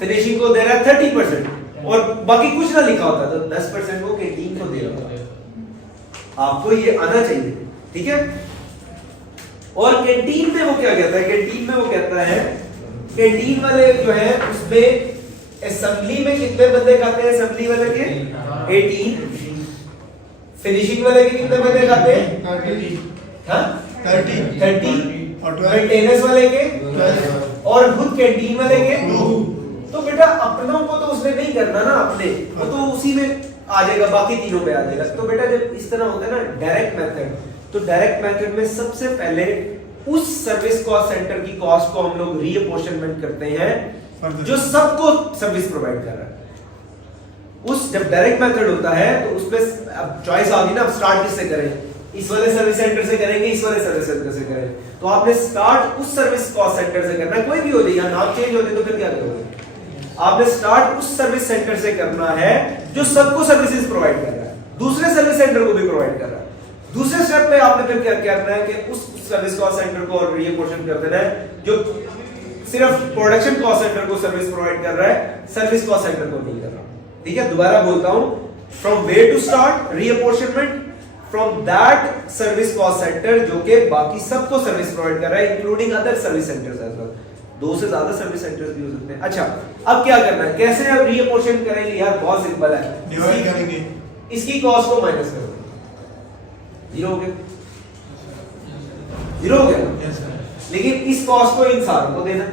फिनिशिंग को दे रहा है 30% और बाकी कुछ ना लिखा होता तो 10% वो कैंटीन को दे रहा होता। आपको ये आना चाहिए। ठीक है, और कैंटीन में वो क्या कहता है? कैंटीन में वो कहता है कैंटीन वाले जो है उसमें असेंबली में कितने बंदे खाते हैं? असेंबली वाले के 18, फिनिशिंग वाले के कितने बंदे खाते हैं? 30 और मेंटेनेंस वाले के 12 और खुद कैंटीन वाले के 2। तो बेटा अपनों को तो उसने नहीं करना ना, अपने वो तो उसी में आ जाएगा, बाकी तीनों पे आ जाएगा। तो बेटा जब इस तरह होता है ना डायरेक्ट मेथड, तो डायरेक्ट मेथड में सबसे पहले उस सर्विस कॉस्ट सेंटर की कॉस्ट को हम लोग रीअपोर्शनमेंट करते हैं जो सबको सर्विस प्रोवाइड कर रहा है। उस जब डायरेक्ट मेथड होता है तो उसमें अब चॉइस आ गई ना, अब स्टार्ट किससे करें? इस वाले सर्विस सेंटर से करेंगे, इस वाले सर्विस सेंटर से करें। तो आपने स्टार्ट उस सर्विस कॉस्ट सेंटर से करना है, कोई भी हो जाए, नाम चेंज हो जाए तो फिर क्या करोगे? आपने स्टार्ट उस सर्विस सेंटर से करना है जो सबको सर्विसेज प्रोवाइड कर रहा है, दूसरे सर्विस सेंटर को भी प्रोवाइड कर रहा है। दूसरे स्टेप पे आपने फिर क्या करना है कि उस सर्विस कॉस्ट सेंटर को रीअपोर्शन कर देना है जो सिर्फ प्रोडक्शन कॉस्ट सेंटर को सर्विस प्रोवाइड कर रहा है, सर्विस कॉस्ट सेंटर को नहीं कर रहा। ठीक है, दोबारा बोलता हूं, from where to start reapportionment from that service cost centre जो कि बाकी सबको सर्विस प्रोवाइड कर रहा है including other service centres as well. 2 से ज्यादा सर्विस सेंटर्स भी हो सकते हैं। अच्छा, अब क्या करना है, कैसे अब रीअपोर्शन करेंगे? यार बहुत सिंपल है, डिवाइड करेंगे, इसकी कॉस्ट को माइनस कर दो, 0 हो गया, 0 हो गया। Yes sir. लेकिन इस कॉस्ट को इन सारों को देना,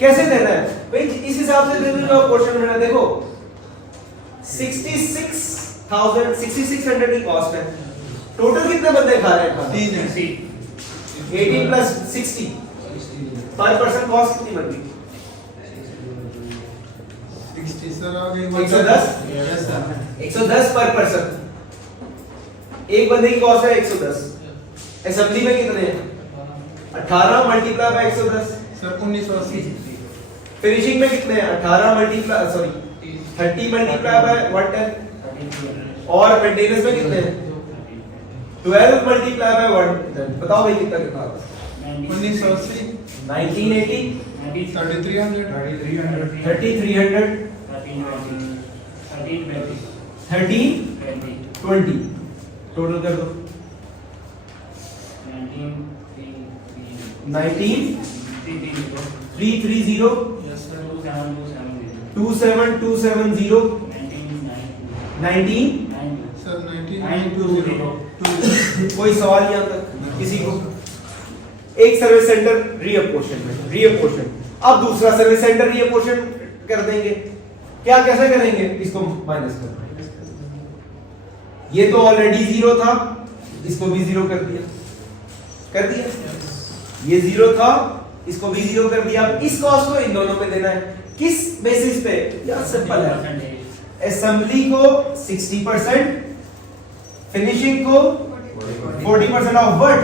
कैसे देना है भाई? इस हिसाब से दे दो पोर्शन में। देखो 6600 की कॉस्ट है, टोटल कितने बंदे खा रहे हैं? 3 है। 18 प्लस 60 पर पर्सन कॉस्ट कितनी बन गई? 60 सर आ गई 110? Yes sir. 110 पर पर्सन, एक बंदे की कॉस्ट है 110। असेंबली में कितने हैं? 18 मल्टीप्लाई बाय 110 सर 1980। फिनिशिंग में कितने हैं? 18 मल्टीप्लाई 30 मल्टीप्लाई बाय 110 और मेंटेनेंस में कितने हैं? 12 मल्टीप्लाई बाय 110। बताओ भाई कितना कितना आता है? 1980 1980 3300 3300 13 20 टोटल कर दो 19 330 यस सर 27270 19 सर 19920 कोई सवाल यहाँ तक किसी को? एक सर्विस सेंटर रीअपोर्शन अब दूसरा सर्विस सेंटर रीअपोर्शन कर देंगे। क्या कैसे करेंगे? इसको माइनस कर देंगे। ये तो ऑलरेडी जीरो था, इसको भी जीरो कर दिया ये जीरो था, इसको भी जीरो कर दिया। अब इस कॉस्ट को इन दोनों पे देना है। किस बेसिस पे? यार सिंपल है, असेंबली को 60%, फिनिशिंग को 40% ऑफ व्हाट?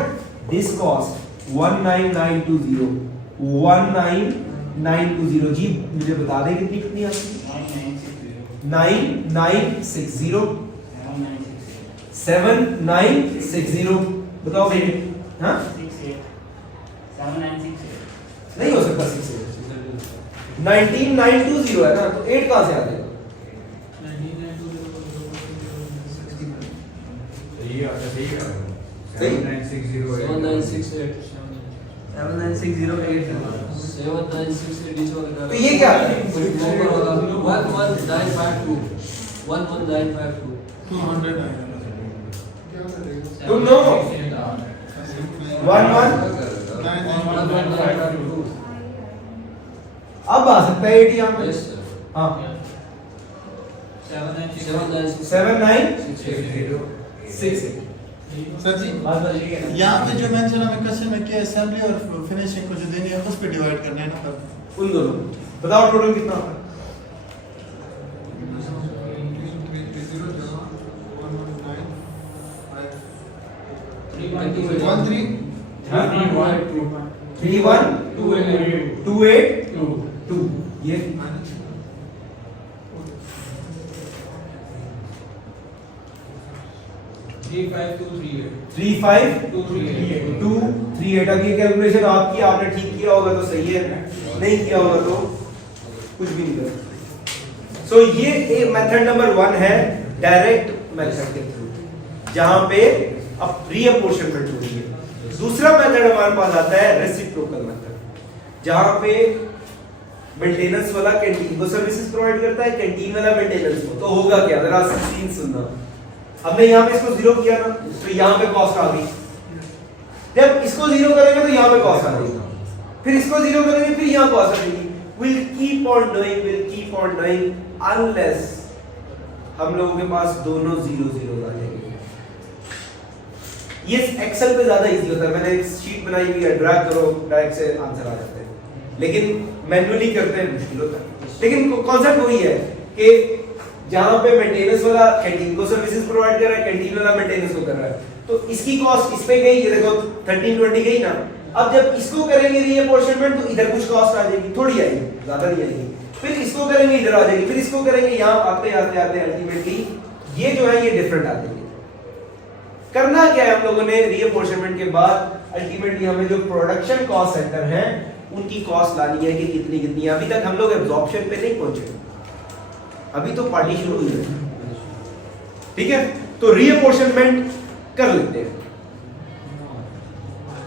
दिस कॉस्ट 19920 19920 जी मुझे बता दें कितनी कितनी आती है? 9960 7960 बताओ बेटे। हाँ नहीं हो सकता 19920 है ना, तो 8 कहां से आ जाएगा? सही 7968 7960 7968 each one तो ये क्या है? 11952 11952 200 आएगा तुम नो 11 अब आ सकता है 80 यहाँ पे। Yes sir. हाँ 7960 सर जी यहाँ पे जो मेंशन हमें क्वेश्चन में किया असेंबली और फिनिशिंग को जो देनी है उस पे डिवाइड करना है ना पर उन दोनों बताओ टोटल कितना होगा? 31282 ये 35238 अब ये कैलकुलेशन आपकी आपने ठीक किया होगा तो सही है, नहीं किया होगा तो कुछ भी नहीं कर। सो ये मेथड नंबर 1 है डायरेक्ट मेथड के थ्रू, जहां पे अब रीअपोर्शनमेंट होती है। दूसरा मेथड हमारे पास आता है रेसिप्रोकल मेथड, जहां पे मेंटेनेंस वाला कैंटीन को सर्विसेज प्रोवाइड करता है, कैंटीन वाला मेंटेनेंस को। तो होगा क्या, जरा सीन सुनना। हमने यहाँ पे इसको जीरो किया ना, तो यहाँ पे कॉस्ट आ गई। जब इसको जीरो करेंगे तो यहाँ पे कॉस्ट आ गई, फिर इसको जीरो करेंगे फिर यहाँ कॉस्ट आ जाएगी। we'll keep on doing unless हम लोगों के पास दोनों जीरो जीरो आ जाएंगे। ये एक्सेल पे ज्यादा इजी होता है, मैंने एक शीट बनाई हुई है, ड्रैग करो डायरेक्ट से आंसर आ जाते हैं, लेकिन मैन्युअली करते हैं मुश्किल होता है। लेकिन कॉन्सेप्ट वही है कि जहां पे मेंटेनेंस वाला कैंटीन को सर्विसेज प्रोवाइड कर रहा है, कैंटीन वाला मेंटेनेंस को कर रहा है, तो इसकी कॉस्ट इस पे गई, ये देखो 1320 गई ना। अब जब इसको करेंगे रीअपोर्शनमेंट तो इधर कुछ कॉस्ट आ जाएगी, थोड़ी आएगी, ज्यादा नहीं आएगी। फिर इसको करेंगे इधर आ जाएगी, फिर इसको करेंगे यहाँ, आते आते आते अल्टीमेटली ये जो है ये डिफरेंट आ जाएगी। करना क्या है हम लोगों ने रीअपोर्शनमेंट के बाद, अल्टीमेटली हमें जो प्रोडक्शन कॉस्ट सेंटर है उनकी कॉस्ट लानी है कि कितनी कितनी है। अभी तक हम लोग एब्जॉर्प्शन पे नहीं पहुंचे, अभी तो पार्टी शुरू हुई है, ठीक है। तो रीअपोर्शनमेंट कर लेते हैं,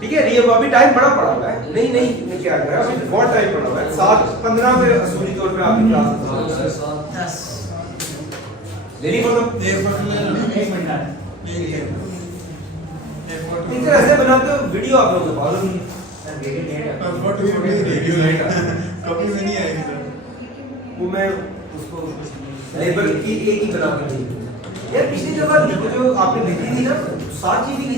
ठीक है। रीअप अभी टाइम बड़ा पड़ा हुआ है, नहीं क्या कर रहा है, अभी बहुत टाइम पड़ा हुआ है। 7:15 पे असूली तौर पे आपकी क्लास लेनी फोटो इनसे ऐसे बनाते हो वीडियो आप लोग फॉलो नहीं कभी में नहीं आएगी सर। वो मैं उसको लेबर की एक ही बना के दी यार। पिछली दफा जो आपने भेजी थी ना 7 GB की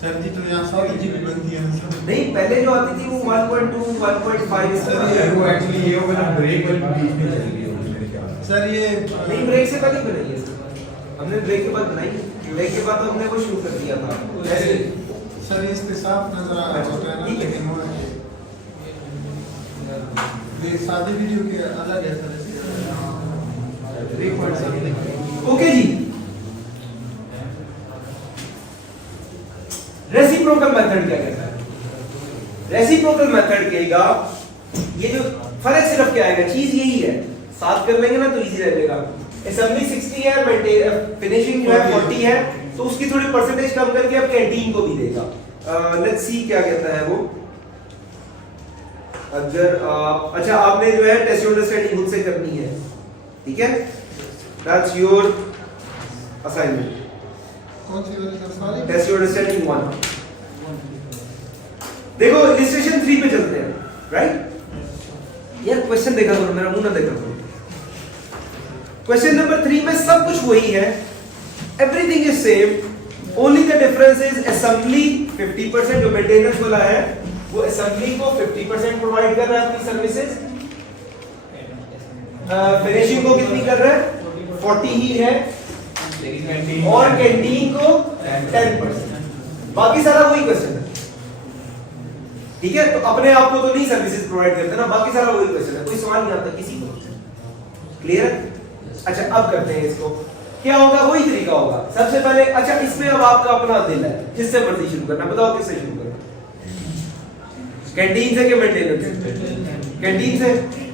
सर जी, तो यहाँ 7 GB बनती है नहीं, पहले जो आती थी वो 1.2 1.5 सर वो एक्चुअली ये वाला ब्रेक वाली बीच में चली गई मेरे ख्याल से। सर। ये नहीं ब्रेक से पहले बनाई है सर, हमने ब्रेक के बाद बनाई, ब्रेक के बाद तो हमने वो शुरू कर दिया था ऐसे। सर इस पे साफ नजर आ रहा है ना, लेकिन वो ये सादी वीडियो के अलग है सर। ओके जी, रेसिप्रोकल मेथड क्या कहता है? रेसिप्रोकल मेथड कहेगा, ये जो फर्क सिर्फ क्या आएगा, चीज यही है साथ कर लेंगे ना तो इजी रहेगा। असेंबली 60 है, फिनिशिंग जो है 40 है, तो उसकी थोड़ी परसेंटेज कम करके अब कैंटीन को भी देगा। लेट्स सी क्या कहता है वो। अगर अच्छा आपने जो है टेस्ट अंडरस्टैंडिंग खुद से करनी है, ठीक है, दैट्स योर असाइनमेंट। कौन सी वाली सर? Sorry, test understanding 1। देखो इलस्ट्रेशन 3 पे चलते हैं, राइट। यार क्वेश्चन देखा करो, मेरा मुंह ना देखा करो। क्वेश्चन नंबर 3 में सब कुछ वही है, everything is same, only the difference is assembly 50% जो मेंटेनेंस वाला है वो असेंबली को 50% प्रोवाइड कर रहा है अपनी सर्विसेज, फिनिशिंग को कितनी कर रहा है 40 ही है, और कैंटीन को 10%। बाकी सारा वही क्वेश्चन है, ठीक है। तो अपने आप को तो नहीं सर्विसेज प्रोवाइड करते ना, बाकी सारा वही क्वेश्चन है, कोई सवाल नहीं आता किसी को। क्लियर है? अच्छा अब करते हैं इसको। क्या होगा, वही तरीका होगा। सबसे पहले अच्छा इसमें अब आपका अपना दिल है, जिससे मर्जी शुरू करना, बताओ किससे शुरू करना? कैंटीन से कि मेंटेनेंस से? कैंटीन से।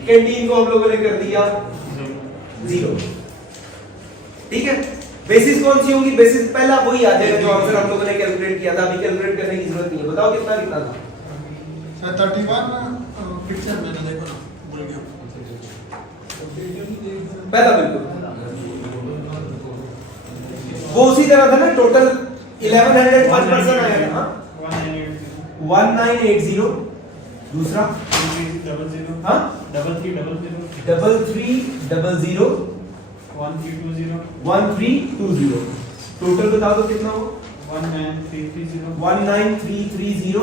कैंटीन को हम लोगों ने कर दिया 0, ठीक है। बेसिस कौन सी होगी? बेसिस पहला वही आ जाएगा जो आंसर हम लोगों ने कैलकुलेट किया था, अभी कैलकुलेट करने की जरूरत नहीं है। बताओ कितना कितना था? सर 31 पिक्चर मैंने देखो ना, भूल गया। पहला बिल्कुल वो उसी तरह था ना, टोटल 1100 पर पर्सन आया था। 1980। दूसरा 3300 हाँ 3300 3300 1320। टोटल बता दो कितना हो? 19330 19330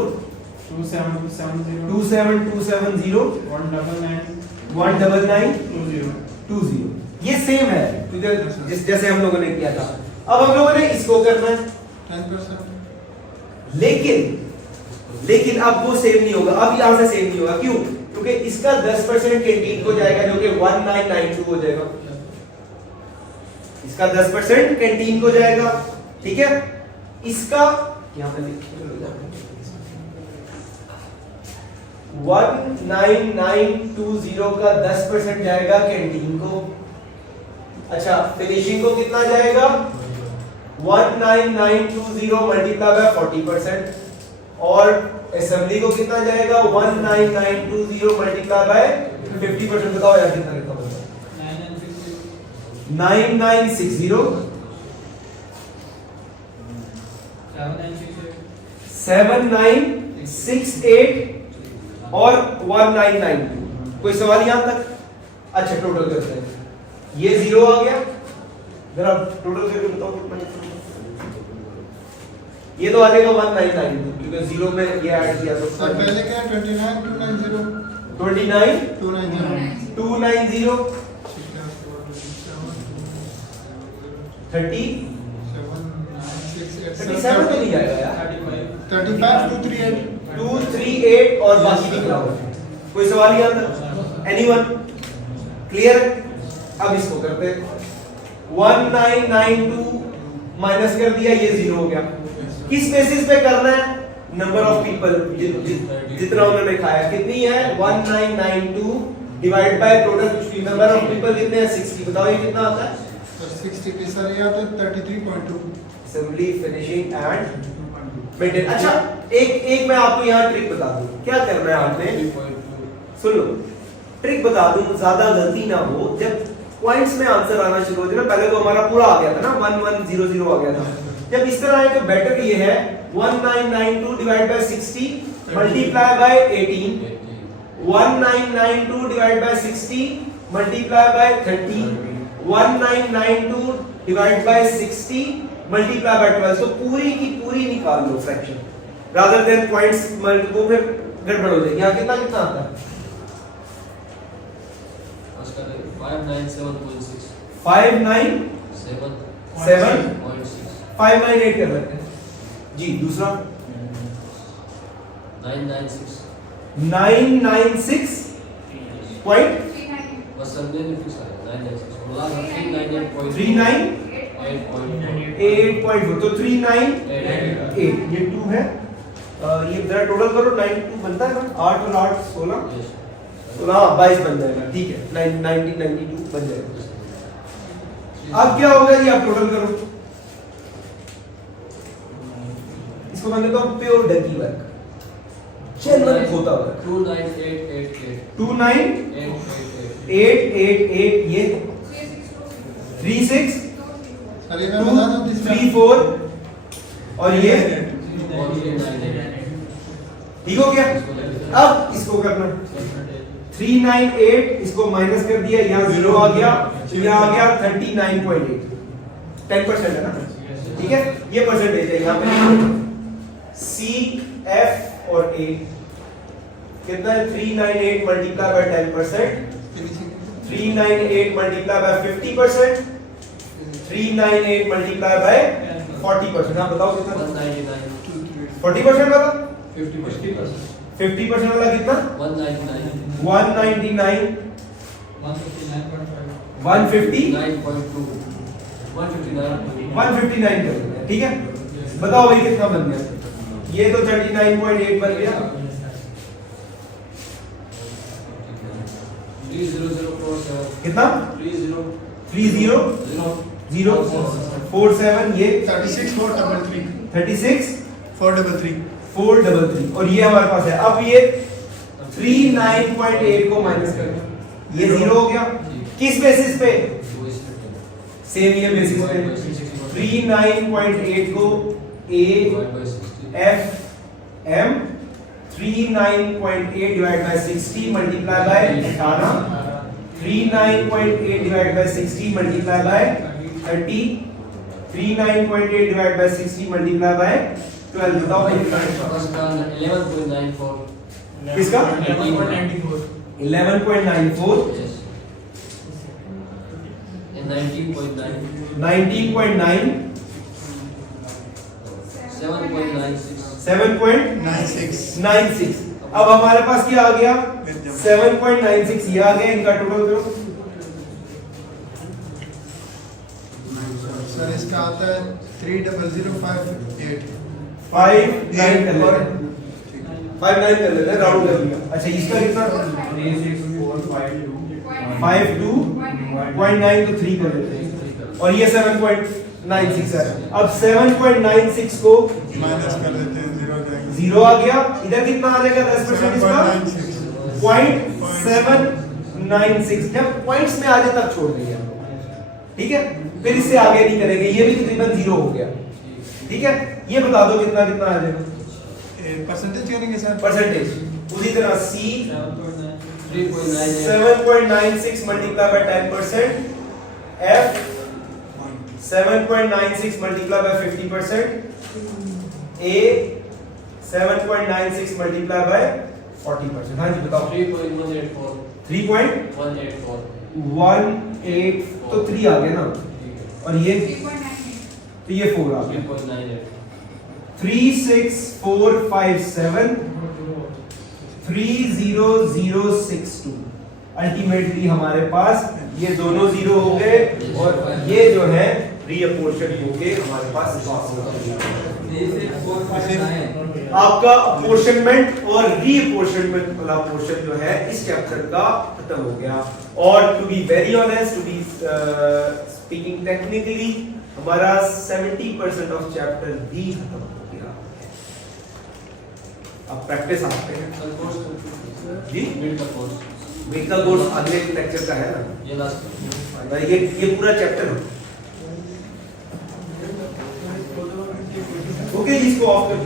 27270 27270 19920 19920। ये सेम है क्योंकि जैसे हम लोगों ने किया था। अब हम लोगों ने इसको करना है 10%। लेकिन अब वो सेम नहीं होगा, अब यहां से सेम नहीं होगा। क्यों? क्योंकि इसका 10% कैंटीन को जाएगा जो कि 1992 हो जाएगा। इसका 10% कैंटीन को जाएगा, ठीक है। इसका यहां पे 19920 का 10% जाएगा कैंटीन को। अच्छा फिनिशिंग को कितना जाएगा? 19920 मल्टीप्लाई बाय 40%। और असेंबली को कितना जाएगा? 19920 मल्टीप्लाई बाय 50%। बताओ यार कितना कितना होगा? 9960 7968 और 1992। कोई सवाल यहां तक? अच्छा टोटल करते हैं। ये 0 आ गया, जरा टोटल करके बताओ कितना कितना। ये तो आ जाएगा 1992 क्योंकि 0 में ये ऐड किया तो सर पहले क्या है? 29290 29290 30 37 तो नहीं जाएगा यार। 35238 238 और बाकी निकलाओ। कोई सवाल यहां तक? एनीवन? क्लियर? अब इसको करते हैं। 1992 माइनस कर दिया, ये 0 हो गया। किस बेसिस पे करना है? नंबर ऑफ पीपल, जितना उन्होंने खाया। कितनी है? 1992 divide by total number of people कितने हैं? 60। बताओ ये कितना आता है? सर 60 के सर ये आता है 33.2। Assembly finishing and maintain. अच्छा एक मैं आपको यहाँ ट्रिक बता दूं। क्या करना है आपने? सुन लो, ट्रिक बता दूं, ज्यादा गलती ना हो। जब पॉइंट्स में आंसर आना शुरू हो जाए ना, पहले तो हमारा पूरा आ गया था ना, 1100 आ गया था। जब इस तरह आए तो बेटर ये है 1992 divide by 60 multiply by 18। 1992 divide by 60 multiply by 30। 1992 divide by 60 multiply by 12। तो पूरी की पूरी निकाल लो fraction, rather than points multiple फिर गड़बड़ हो जाएगी। यहाँ कितना कितना आता है? 597.6 598 कर सकते हैं जी। दूसरा 996 पॉइंट बस समझे नहीं फिक्स है 996 बोला 398.8 तो 398 ये 2 है। ये जरा टोटल करो, 92 बनता है ना, 8 और 8 16 तो हाँ 22 बन जाएगा, ठीक है 1992 बन जाएगा। अब क्या होगा जी, आप टोटल करो, इसको मैं कहता हूँ प्योर डकी वर्क, जनरल होता वर्क। 29888 29888 ये 36 सर ये मैं बता दूं 34 और ये 1398 ठीक हो गया। अब इसको करना 398, इसको माइनस कर दिया, यहाँ 0 आ गया, यहाँ आ गया 39.8, 10% है ना, ठीक है, ये परसेंटेज है यहाँ पे। C, F और A कितना है, 398 multiply by 10%, 398 multiply by 50%, 398 multiply by 40%। आप बताओ कितना, 199 40% वाला 50% 50% वाला कितना, 199 199 150 9.2 159 कर दिया, ठीक है। बताओ भाई कितना बन गया, ये तो 39.8 बन गया, 30047 कितना 30047, ये 36,433 36 433 और ये हमारे पास है। अब ये 39.8 को माइनस कर, ये 0 हो गया, किस बेसिस पे, सेम ये बेसिस पे 39.8 को A F M 39.8 divide by 60 multiply by 18, 39.8 divide by 60 multiply by 30, 39.8 divide by 60 multiply by 12। बताओ भाई कितना है? 11.94 किसका 11.94 11.94 yes and 19.9 19.9 7.96 7.96। अब हमारे पास क्या आ गया, 7.96 ये आ गया, इनका टोटल करो। सर इसका आता है 30058 59 कर लेते हैं, 59 कर लेते हैं, राउंड कर लिया। अच्छा इसका कितना, 52.9 तो 3 कर लेते हैं, और ये 7.96 है। अब 7.96 को माइनस कर देते हैं 0 जाएगा 0 आ गया, इधर कितना आ जाएगा 10% इसका 0.796। जब पॉइंट्स में आ जाए तब छोड़ देंगे हम लोग, ठीक है, फिर इससे आगे नहीं करेंगे। ये भी तकरीबन 0 हो गया, ठीक है। ये बता दो कितना कितना आ जाएगा, परसेंटेज करेंगे सर परसेंटेज। उसी तरह C 3.98 7.96 multiply by 10%, F 7.96 multiply by 50%, A 7.96 multiply by 40%। हाँ जी बताओ 3.184 3.184 184 तो 3 आ गया ना, और ये तो ये 4 आ गया। 3.98 36457 30062। अल्टीमेटली हमारे पास ये दोनों 0 हो गए, और ये जो है रीअपोर्शन होके हमारे पास आपका अपोर्शनमेंट और रीअपोर्शनमेंट वाला पोर्शन जो है इस चैप्टर का खत्म हो गया। और to be very honest, to be speaking technically, हमारा 70% ऑफ चैप्टर भी खत्म हो गया। अब प्रैक्टिस आते हैं जी, मिड का कोर्स वीक का कोर्स अगले लेक्चर का है ना, ये लास्ट ये पूरा चैप्टर ओके, इसको ऑफ कर